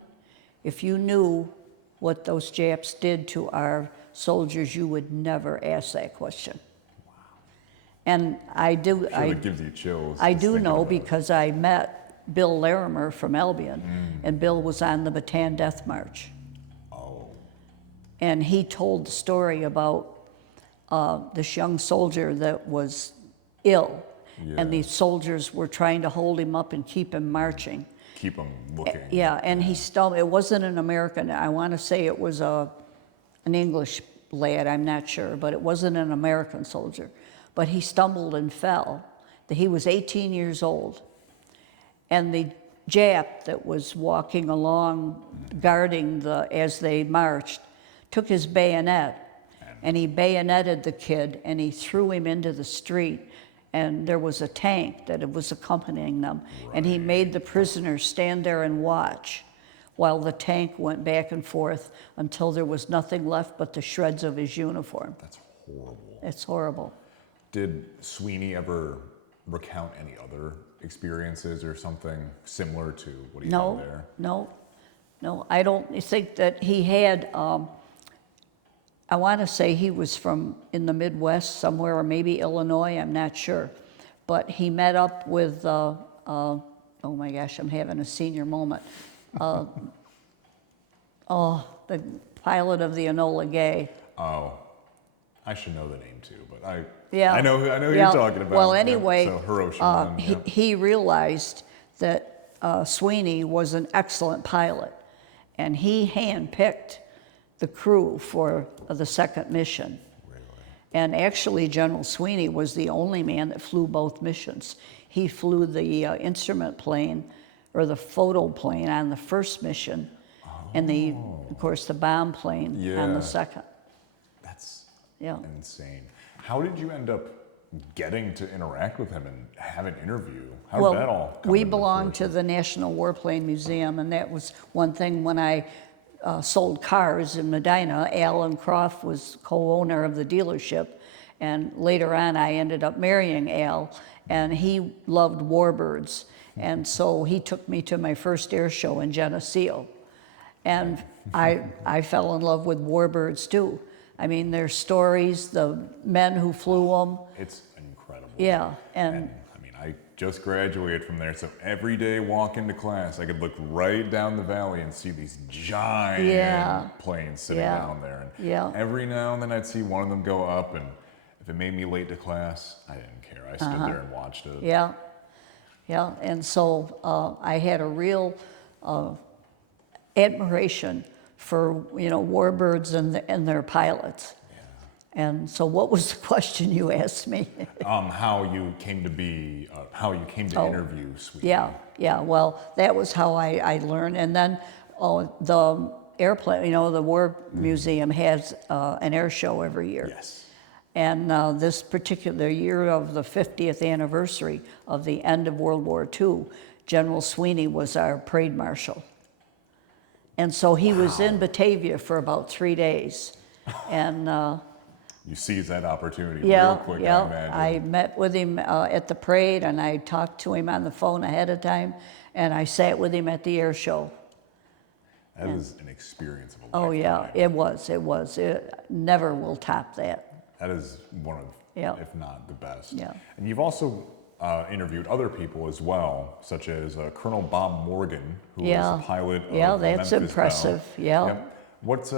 if you knew what those Japs did to our soldiers, you would never ask that question. Wow. And I do. It gives you chills. I do know because I met Bill Larimer from Albion, and Bill was on the Bataan Death March. Oh. And he told the story about this young soldier that was ill, and the soldiers were trying to hold him up and keep him marching. Keep him looking. And he stumbled. It wasn't an American. I want to say it was an English lad. I'm not sure, but it wasn't an American soldier. But he stumbled and fell. He was 18 years old. And the Jap that was walking along, guarding as they marched, took his bayonet, and he bayoneted the kid, and he threw him into the street. And there was a tank that was accompanying them. Right. And he made the prisoners stand there and watch while the tank went back and forth until there was nothing left but the shreds of his uniform. That's horrible. It's horrible. Did Sweeney ever recount any other experiences or something similar to what he had there? No. I don't think that he had. I want to say he was from in the Midwest somewhere, or maybe Illinois. I'm not sure, but he met up with. Oh my gosh, I'm having a senior moment. The pilot of the Enola Gay. Oh, I should know the name too, but Yeah. I know who Yeah. you're talking about. Well, Yep. anyway, So Hiroshima. he realized that Sweeney was an excellent pilot, and he handpicked the crew for the second mission. Really? And actually, General Sweeney was the only man that flew both missions. He flew the instrument plane or the photo plane on the first mission, and of course, the bomb plane on Yeah. the second. That's Yeah. insane. How did you end up getting to interact with him and have an interview? How did that all come we into belong to fruition? the National Warplane Museum, and that was one thing when I sold cars in Medina. Alan Croft was co-owner of the dealership, and later on I ended up marrying Al, and he loved warbirds, and so he took me to my first air show in Geneseo, and I fell in love with warbirds too. I mean, their stories, the men who flew them. It's incredible. Yeah, and I mean, I just graduated from there, so every day walking to class, I could look right down the valley and see these giant Yeah. planes sitting Yeah. down there. And Yeah. every now and then I'd see one of them go up, and if it made me late to class, I didn't care. I stood there and watched it. yeah, yeah, and so I had a real admiration for warbirds and their pilots. And so, what was the question you asked me? How you came to be, how you came to interview Sweet. Yeah. Well, that was how I learned. And then the airplane, the War Museum has an air show every year. Yes. And this particular year of the 50th anniversary of the end of World War II, General Sweeney was our parade marshal. And so he was in Batavia for about 3 days. And You seized that opportunity yeah, real quick, I yeah, imagine. I met with him at the parade, and I talked to him on the phone ahead of time, and I sat with him at the air show. That is an experience of a lifetime. Oh yeah, it was. It never will top that. That is one of, Yeah. if not the best. Yeah. And you've also interviewed other people as well, such as Colonel Bob Morgan, who Yeah. was a pilot of Yeah, the that's Memphis impressive. Belle. Yeah. Yep. What's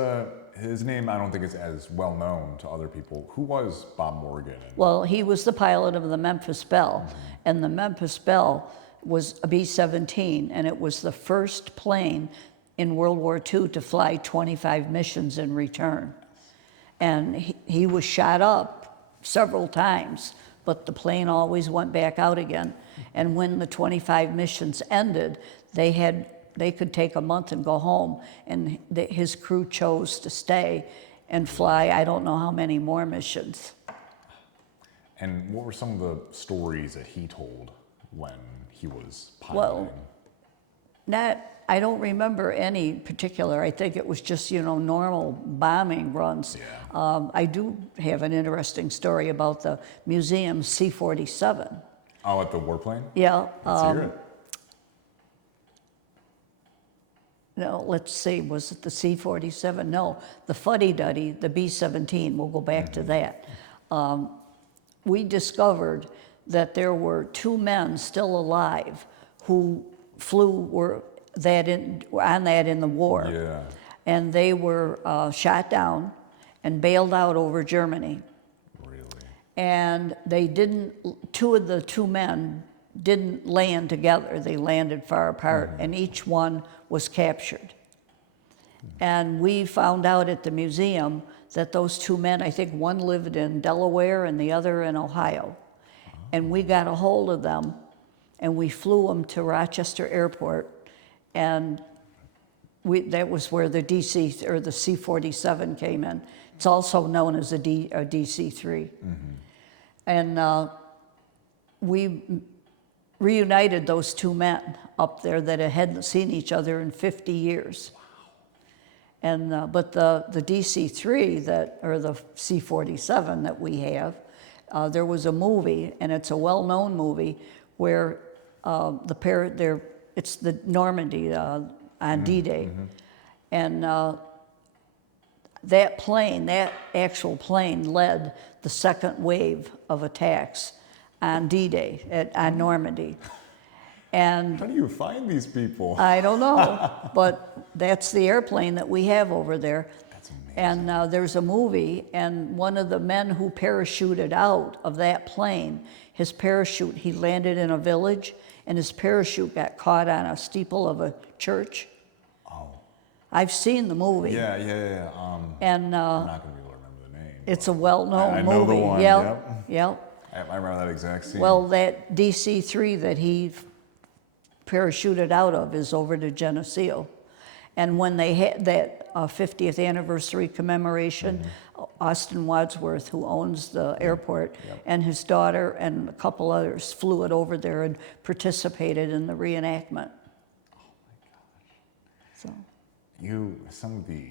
his name? I don't think is as well known to other people. Who was Bob Morgan? And Well, he was the pilot of the Memphis Belle, and the Memphis Belle was a B-17, and it was the first plane in World War II to fly 25 missions in return. And he was shot up several times, but the plane always went back out again. And when the 25 missions ended, they could take a month and go home, and his crew chose to stay and fly I don't know how many more missions. And what were some of the stories that he told when he was Well, piloting? I don't remember any particular. I think it was just, normal bombing runs. Yeah. I do have an interesting story about the museum C-47. Oh, at the warplane? Yeah. Let's hear it. No, let's see, was it the C-47? No, the fuddy-duddy, the B-17, we'll go back to that. We discovered that there were 2 men still alive who flew on that in the war. Yeah. And they were shot down and bailed out over Germany. Really? And they two of the 2 men didn't land together. They landed far apart, and each one was captured. And we found out at the museum that those 2 men, I think one lived in Delaware and the other in Ohio. And we got a hold of them, and we flew them to Rochester Airport, and that was where the DC or the C-47 came in. It's also known as a DC-3. And we reunited those 2 men up there that hadn't seen each other in 50 years. And but the DC-3 or the C-47 that we have, there was a movie, and it's a well-known movie where it's the Normandy on D-Day, and that actual plane led the second wave of attacks on D-Day on Normandy. And How do you find these people? I don't know, but that's the airplane that we have over there. And there's a movie, and one of the men who parachuted out of that plane, his parachute, he landed in a village, and his parachute got caught on a steeple of a church. Oh. I've seen the movie. Yeah. And I'm not going to be able to remember the name. it's a well-known I movie. know the one, Yep. I remember that exact scene. Well, that DC-3 that he parachuted out of is over to Geneseo. And when they had that 50th anniversary commemoration, Austin Wadsworth, who owns the airport, and his daughter and a couple others flew it over there and participated in the reenactment. So, Some of the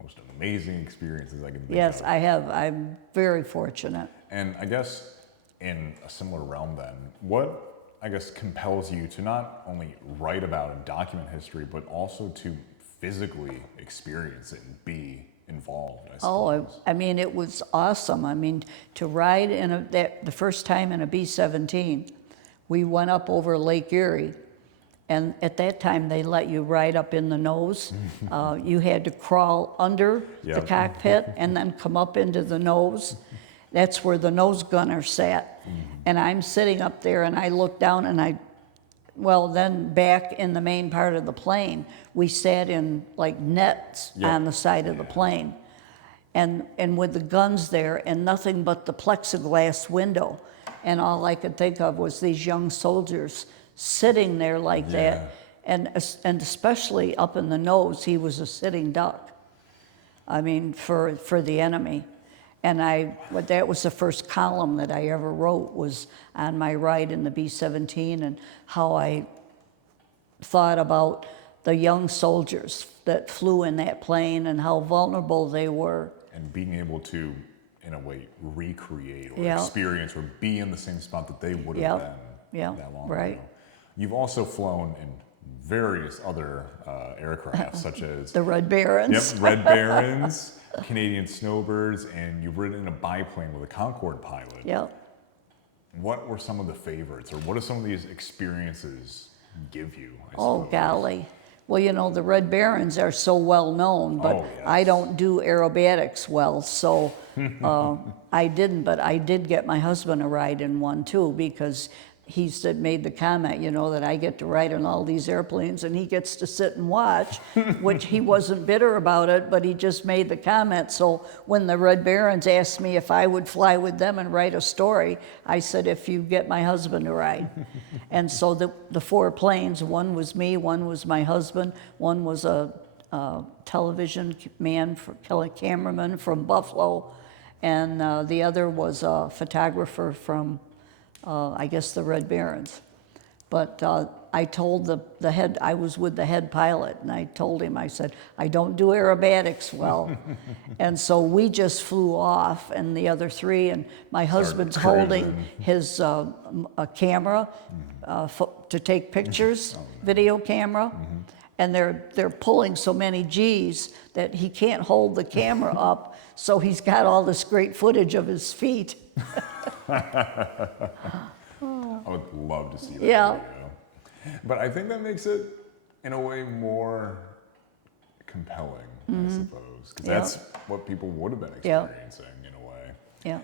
most amazing experiences I can think yes, of. I have. I'm very fortunate. And I guess in a similar realm then, what I guess compels you to not only write about and document history, but also to physically experience it and be involved, I suppose. I mean, it was awesome. I mean, to ride in the first time in a B-17, we went up over Lake Erie, and at that time they let you ride up in the nose. You had to crawl under the cockpit and then come up into the nose. That's where the nose gunner sat. And I'm sitting up there and I look down and then back in the main part of the plane, we sat in like nets on the side of the plane. And with the guns there and nothing but the plexiglass window. And all I could think of was these young soldiers sitting there like that. And especially up in the nose, he was a sitting duck. I mean, for the enemy. And that was the first column that I ever wrote, was on my ride in the B-17 and how I thought about the young soldiers that flew in that plane and how vulnerable they were. And being able to, in a way, recreate or experience or be in the same spot that they would have been that long ago. You've also flown in various other aircraft, such as the Red Barons. Yep, Red Barons, Canadian Snowbirds, and you've ridden in a biplane with a Concorde pilot. Yep. What were some of the favorites, or what do some of these experiences give you, I Oh, suppose? golly. Well, you know, the Red Barons are so well known, but I don't do aerobatics well, so I didn't, but I did get my husband a ride in one too, because he made the comment, you know, that I get to ride on all these airplanes and he gets to sit and watch, which he wasn't bitter about it, but he just made the comment. So when the Red Barons asked me if I would fly with them and write a story, I said, if you get my husband to ride. And so the four planes, one was me, one was my husband, one was a television man, cameraman from Buffalo, and the other was a photographer from I guess the Red Barons. But I told the head, I was with the head pilot, and I told him, I said, I don't do aerobatics well. And so we just flew off, and the other three, and my husband's holding his a camera to take pictures, video camera. And they're pulling so many G's that he can't hold the camera up, so he's got all this great footage of his feet. I would love to see that Yeah. video. But I think that makes it, in a way, more compelling, I suppose. Because that's what people would have been experiencing, in a way. Yeah.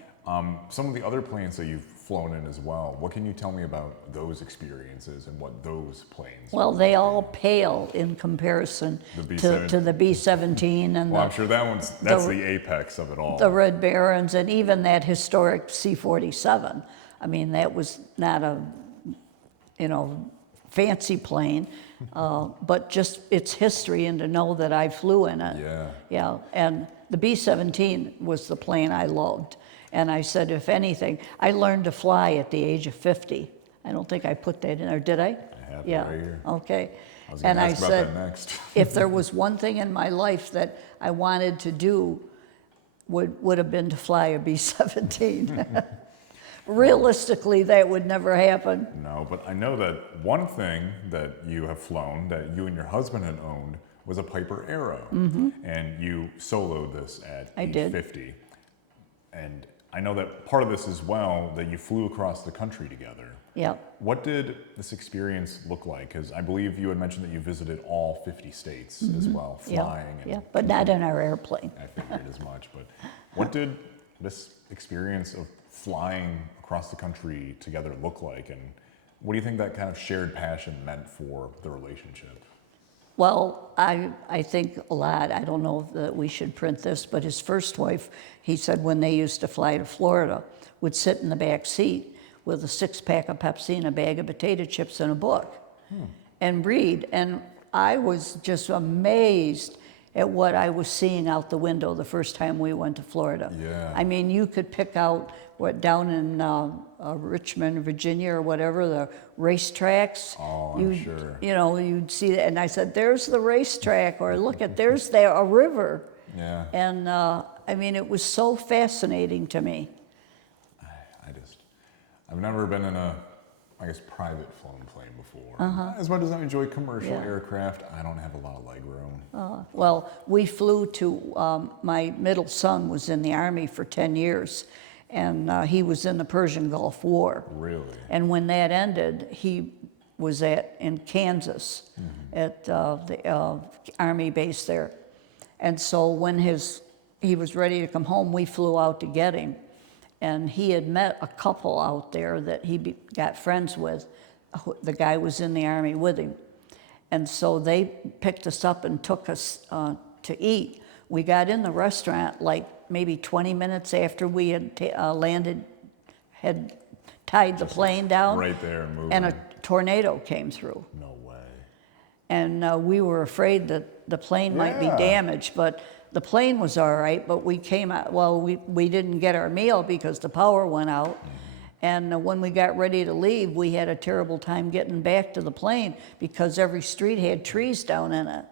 Some of the other planes that you've flown in as well, what can you tell me about those experiences and what those planes Well, they all pale in comparison to the B-17 and I'm sure that's the apex of it all. the Red Barons, and even that historic C-47. I mean, that was not a, fancy plane, but just its history, and to know that I flew in it. Yeah, and the B-17 was the plane I loved. And I said, if anything, I learned to fly at the age of 50. I don't think I put that in there, did I? I have it right here. Okay. I was going to ask about that next. If there was one thing in my life that I wanted to do, would have been to fly a B-17. Realistically, that would never happen. No, but I know that one thing that you have flown, that you and your husband had owned, was a Piper Arrow. And you soloed this at age 50. And I know that part of this as well, that you flew across the country together. Yep. What did this experience look like? Because I believe you had mentioned that you visited all 50 states as well, flying. Yeah, but not in our airplane. I figured as much, but what did this experience of flying across the country together look like? And what do you think that kind of shared passion meant for the relationship? Well, I think a lot. I don't know that we should print this, but his first wife, he said when they used to fly to Florida, would sit in the back seat with a 6-pack of Pepsi and a bag of potato chips and a book and read. And I was just amazed at what I was seeing out the window the first time we went to Florida. Yeah. I mean, you could pick out what down in Richmond, Virginia, or whatever, the racetracks. Oh, I'm sure. You know, you'd see that, and I said, "There's the racetrack," or "Look at there's there a river." Yeah. And I mean, it was so fascinating to me. I've never been in a, I guess, private flown plane before. As much as I enjoy commercial aircraft, I don't have a lot of leg room. Well, we flew to, my middle son was in the Army for 10 years, and he was in the Persian Gulf War. Really? And when that ended, he was in Kansas at the Army base there. And so when he was ready to come home, we flew out to get him. And he had met a couple out there that he got friends with. The guy was in the Army with him. And so they picked us up and took us to eat. We got in the restaurant like maybe 20 minutes after we had landed, had tied the plane down. Right there, moving. And a tornado came through. No way. And we were afraid that the plane might be damaged, but the plane was all right, but we came out, well, we didn't get our meal because the power went out. And when we got ready to leave, we had a terrible time getting back to the plane because every street had trees down in it.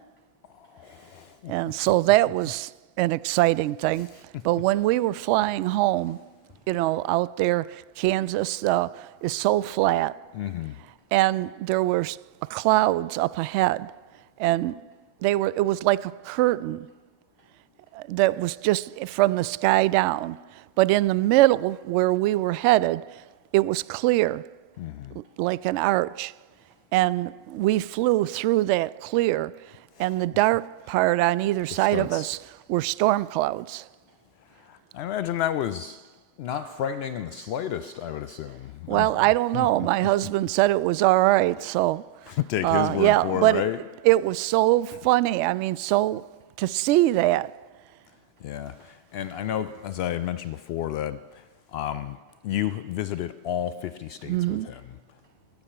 And so that was an exciting thing. But when we were flying home, you know, out there, Kansas is so flat. And there were clouds up ahead. And it was like a curtain that was just from the sky down. But in the middle, where we were headed, it was clear, like an arch. And we flew through that clear, and the dark part on either side of us were storm clouds. I imagine that was not frightening in the slightest, I would assume. Well, I don't know. My husband said it was all right, so. Take his word for it, but right? it was so funny. I mean, so to see that. Yeah, and I know, as I had mentioned before, that you visited all 50 states with him.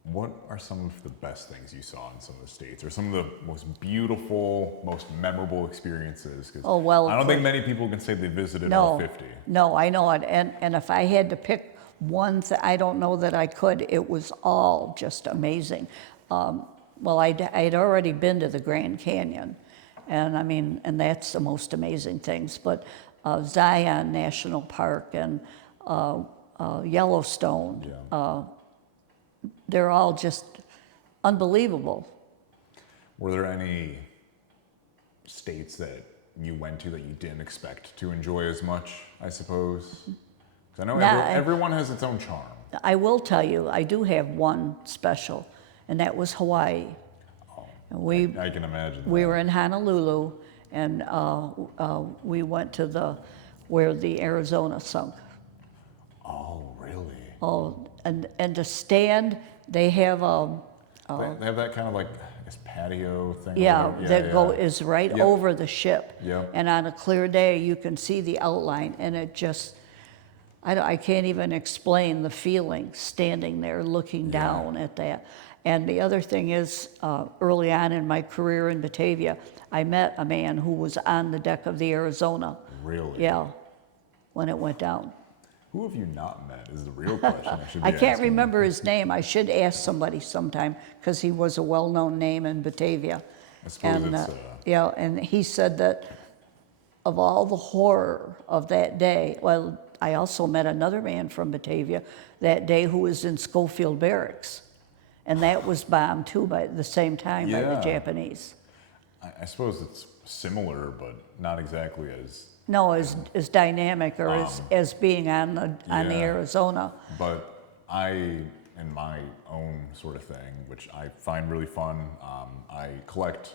What are some of the best things you saw in some of the states, or some of the most beautiful, most memorable experiences? 'Cause Oh, well, I don't think many people can say they visited No, all 50. no, I know it. And if I had to pick one thing, I don't know that I could. It was all just amazing. Well, I'd already been to the Grand Canyon, and I mean, and that's the most amazing things. But Zion National Park and Yellowstone, they're all just unbelievable. Were there any states that you went to that you didn't expect to enjoy as much, I suppose? 'Cause I know everyone has its own charm. I will tell you, I do have one special, and that was Hawaii. I can imagine. We were in Honolulu, and we went to where the Arizona sunk. Oh, really? Oh, and to stand, they have They have that kind of like, I guess, patio thing. is right over the ship. Yep. And on a clear day, you can see the outline, and it just, I can't even explain the feeling standing there looking down at that. And the other thing is, early on in my career in Batavia, I met a man who was on the deck of the Arizona. Really? Yeah, when it went down. Who have you not met is the real question I should be I can't asking. remember his name. I should ask somebody sometime because he was a well-known name in Batavia. I suppose And it's... and he said that of all the horror of that day, well, I also met another man from Batavia that day who was in Schofield Barracks, and that was bombed too by the same time by the Japanese. I suppose it's similar, but not exactly as as dynamic or as being on the yeah. Arizona. But I, in my own sort of thing, which I find really fun, I collect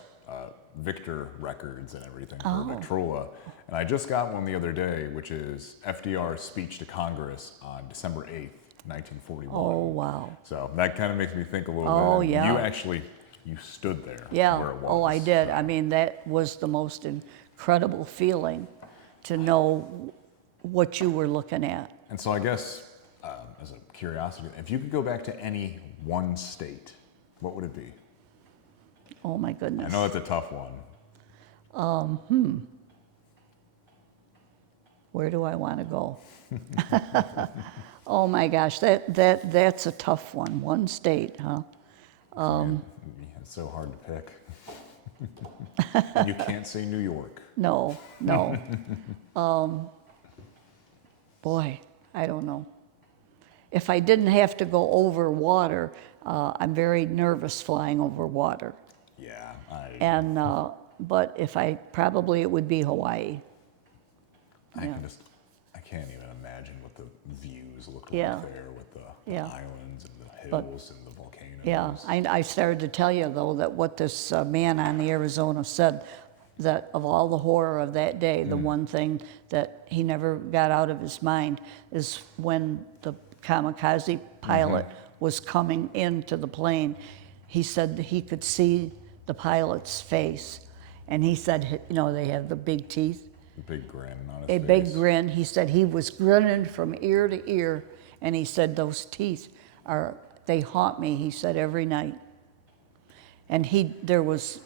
Victor records and everything for Victrola. And I just got one the other day, which is FDR's speech to Congress on December 8th, 1941. Oh, wow. So that kind of makes me think a little Oh, bit. yeah. You stood there Yeah. where it was. Oh, I did. I mean, that was the most incredible feeling to know what you were looking at. And so I guess, as a curiosity, if you could go back to any one state, what would it be? Oh, my goodness. I know that's a tough one. Where do I want to go? Oh my gosh, that's a tough one. One state, huh? It's so hard to pick. And you can't say New York. No. Boy, I don't know. If I didn't have to go over water, I'm very nervous flying over water. Yeah. And but if probably it would be Hawaii. I can't even imagine what the views look like Yeah. there with the Yeah. islands and the hills and the volcanoes. Yeah, I started to tell you, though, that what this man on the Arizona said, that of all the horror of that day, the one thing that he never got out of his mind is when the kamikaze pilot was coming into the plane, he said that he could see the pilot's face. And he said, they have the big teeth. A big grin on his A face. big grin. He said he was grinning from ear to ear, and he said those teeth they haunt me, he said, every night. And there was,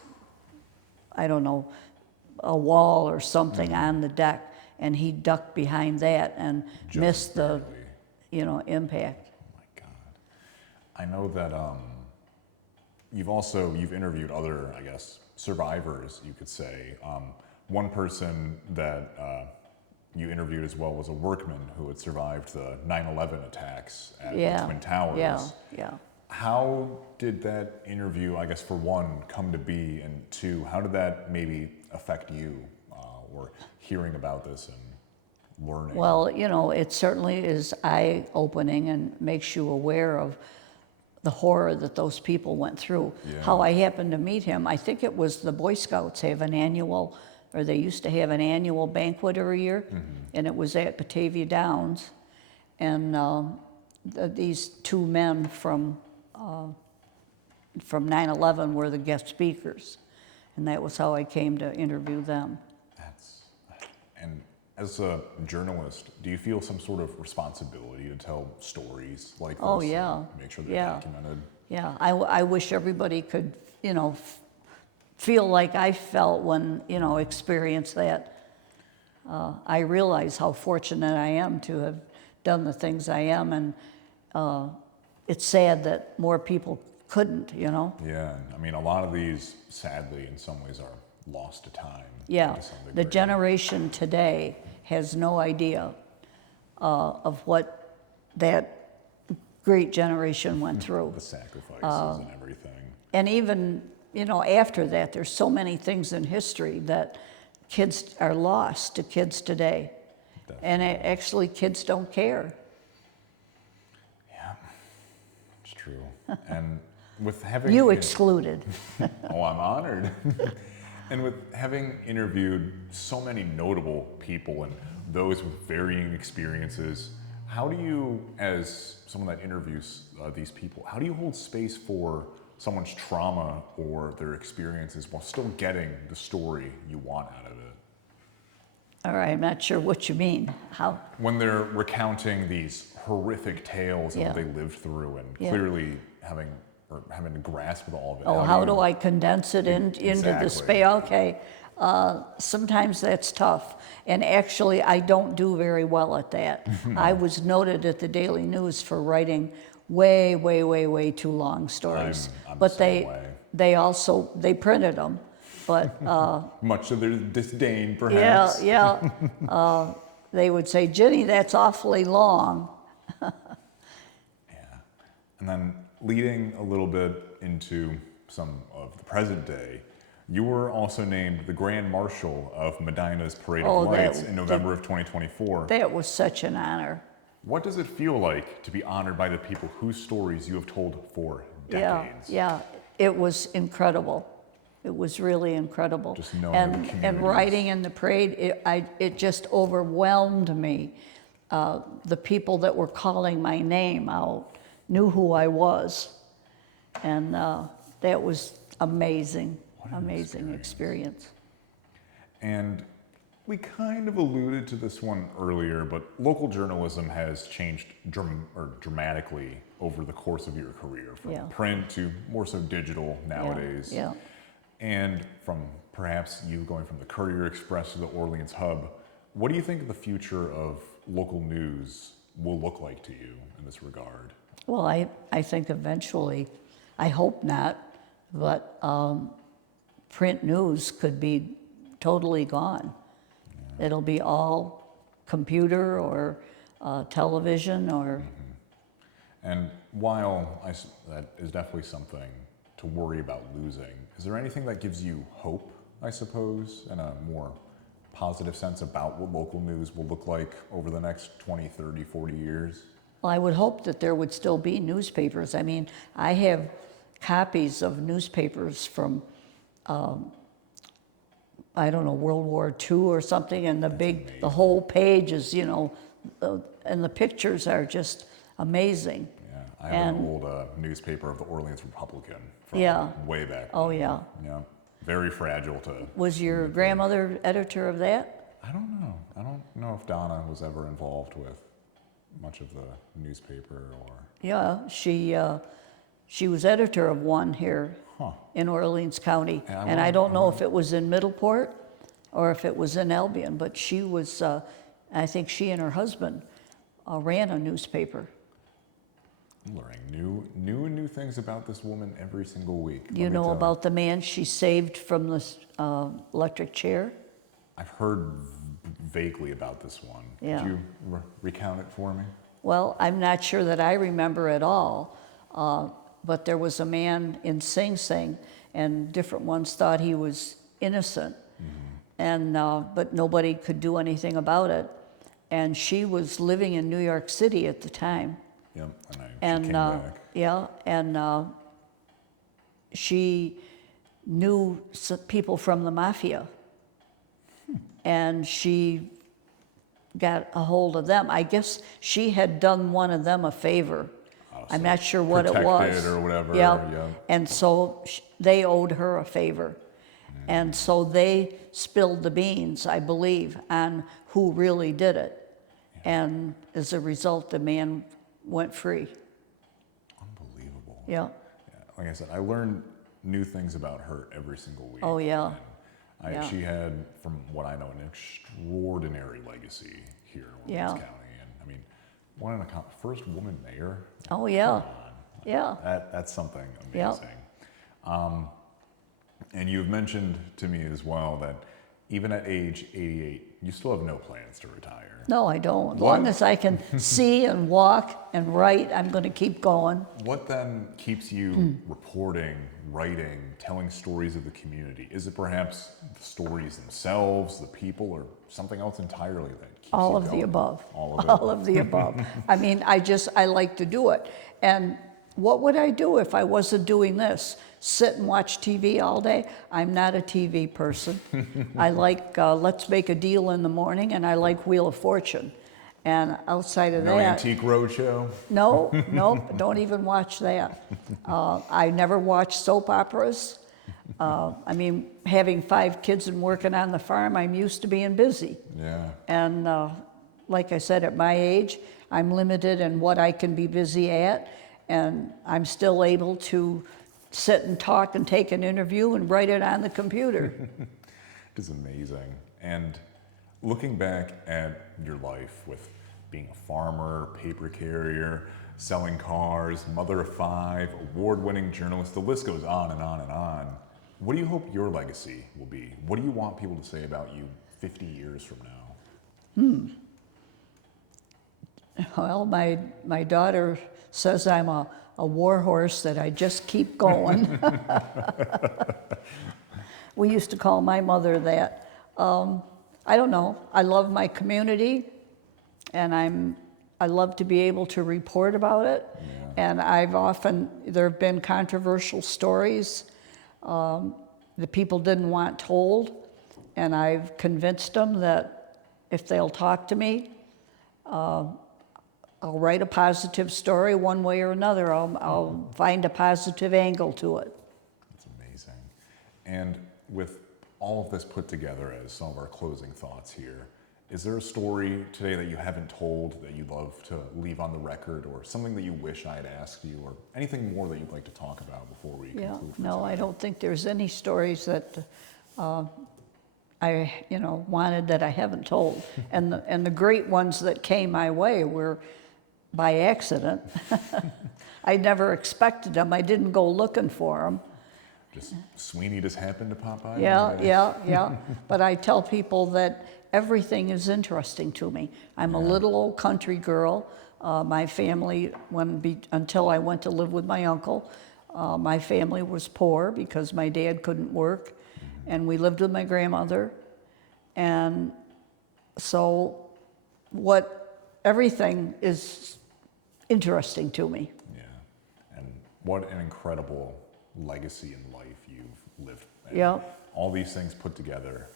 I don't know, a wall or something on the deck, and he ducked behind that and missed the, impact. Oh my God. I know that you've interviewed other, I guess, survivors, you could say. One person that you interviewed as well was a workman who had survived the 9/11 attacks at the Twin Towers. Yeah. How did that interview, I guess, for one, come to be, and two, how did that maybe affect you, or hearing about this and learning? Well, it certainly is eye-opening and makes you aware of the horror that those people went through. Yeah. How I happened to meet him, I think it was the Boy Scouts have an annual, or they used to have an annual banquet every year, and it was at Batavia Downs. And these two men from 9/11 were the guest speakers, and that was how I came to interview them. And as a journalist, do you feel some sort of responsibility to tell stories like this? Oh, yeah. And make sure they're Yeah. documented? Yeah, I wish everybody could, feel like I felt when, experienced that. I realize how fortunate I am to have done the things I am, and it's sad that more people couldn't, Yeah, I mean, a lot of these, sadly, in some ways, are lost to time. Yeah, to some the degree. generation today has no idea of what that great generation went through. The sacrifices and everything. And even, after that, there's so many things in history that kids are lost to kids today. Definitely. And actually, kids don't care. Yeah, it's true. And with having... You excluded. Oh, I'm honored. And with having interviewed so many notable people and those with varying experiences, how do you, as someone that interviews these people, how do you hold space for someone's trauma or their experiences while still getting the story you want out of it? All right, I'm not sure what you mean. How? When they're recounting these horrific tales of what they lived through and clearly having to grasp with all of it. Oh, how do I condense it into the Exactly. space? Okay, sometimes that's tough. And actually, I don't do very well at that. I was noted at the Daily News for writing way, way, way, way too long stories. I'm but the same way. they printed them. But Much to their disdain, perhaps. yeah. They would say, Ginny, that's awfully long. And then leading a little bit into some of the present day, You were also named the Grand Marshal of Medina's Parade Oh, of Lights in November of 2024. That was such an honor. What does it feel like to be honored by the people whose stories you have told for Yeah, decades? yeah, it was incredible. It was really incredible. Just knowing the And communities. riding in the parade, it just overwhelmed me. The people that were calling my name out knew who I was. And that was amazing, amazing experience. And we kind of alluded to this one earlier, but local journalism has changed dramatically over the course of your career, from Yeah. print to more so digital nowadays. Yeah. And from perhaps you going from the Courier Express to the Orleans Hub, what do you think the future of local news will look like to you in this regard? Well, I think eventually, I hope not, but print news could be totally gone. It'll be all computer or television or, And while that is definitely something to worry about losing, is there anything that gives you hope, I suppose, in a more positive sense about what local news will look like over the next 20, 30, 40 years? well, I would hope that there would still be newspapers. I mean, I have copies of newspapers from, I don't know, World War II or something, and the whole page is, and the pictures are just amazing. Yeah, I have an old newspaper of the Orleans Republican from Yeah. way back Oh, when. yeah. Yeah, very fragile to... Was your grandmother editor of that? I don't know. I don't know if Donna was ever involved with much of the newspaper or... Yeah, she was editor of one here Huh. in Orleans County. Yeah, And I don't know if it was in Middleport or if it was in Albion, but she was, I think she and her husband ran a newspaper. I'm learning new things about this woman every single week. Do you know about the man she saved from the electric chair? I've heard vaguely about this one. Yeah. Could you recount it for me? Well, I'm not sure that I remember at all, but there was a man in Sing Sing, and different ones thought he was innocent, and but nobody could do anything about it. And she was living in New York City at the time. Yep, and she And came back. yeah, and she knew people from the mafia, and she got a hold of them. I guess she had done one of them a favor. I'm so not sure what it was. protected or whatever, Yeah, yeah. and so they owed her a favor, and so they spilled the beans, I believe, on who really did it, and as a result, the man went free. Unbelievable. Yeah. Yeah, like I said, I learn new things about her every single week. Oh, yeah. And Yeah. she had, from what I know, an extraordinary legacy here in Yeah. Orleans County. And I mean, one of the first woman mayor. Oh, yeah. Come on. Yeah. That's something Yeah. amazing. And you've mentioned to me as well that even at age 88, you still have no plans to retire. No, I don't. As What? long as I can see and walk and write, I'm going to keep going. What then keeps you reporting, writing, telling stories of the community? Is it perhaps the stories themselves, the people, or something else entirely that keeps All you of the going? above. All of it. All of the above. I mean, I like to do it. And what would I do if I wasn't doing this? Sit and watch TV all day? I'm not a TV person. I like Let's Make a Deal in the morning, and I like Wheel of Fortune. And outside of No that, Antique Roadshow? no, don't even watch that. I never watch soap operas. I mean, having 5 kids and working on the farm, I'm used to being busy. Yeah. And like I said, at my age, I'm limited in what I can be busy at, and I'm still able to sit and talk and take an interview and write it on the computer. It is amazing. And looking back at your life with being a farmer, paper carrier, selling cars, mother of 5, award-winning journalist, the list goes on and on and on. What do you hope your legacy will be? What do you want people to say about you 50 years from now? Well, my daughter says I'm a war horse, that I just keep going. We used to call my mother that. I don't know. I love my community, and I love to be able to report about it. Yeah. And there have been controversial stories that people didn't want told, and I've convinced them that if they'll talk to me, I'll write a positive story one way or another. I'll find a positive angle to it. That's amazing. And with all of this put together as some of our closing thoughts here, is there a story today that you haven't told that you'd love to leave on the record, or something that you wish I had asked you, or anything more that you'd like to talk about before we Yeah, conclude? no, I don't think there's any stories that I wanted that I haven't told. And the great ones that came my way were by accident. I never expected them. I didn't go looking for them. Just Sweeney just happened to pop by? Yeah. But I tell people that everything is interesting to me. I'm a little old country girl. My family, until I went to live with my uncle, my family was poor because my dad couldn't work, and we lived with my grandmother. And so everything is interesting to me. Yeah. And what an incredible legacy in life you've lived. And Yeah. all these things put together,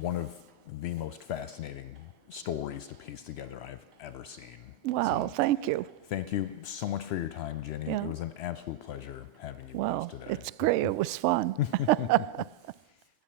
one of the most fascinating stories to piece together I've ever seen. Wow, So, thank you. thank you so much for your time, Ginny. Yeah. It was an absolute pleasure having you with Well, us today. it's great. It was fun.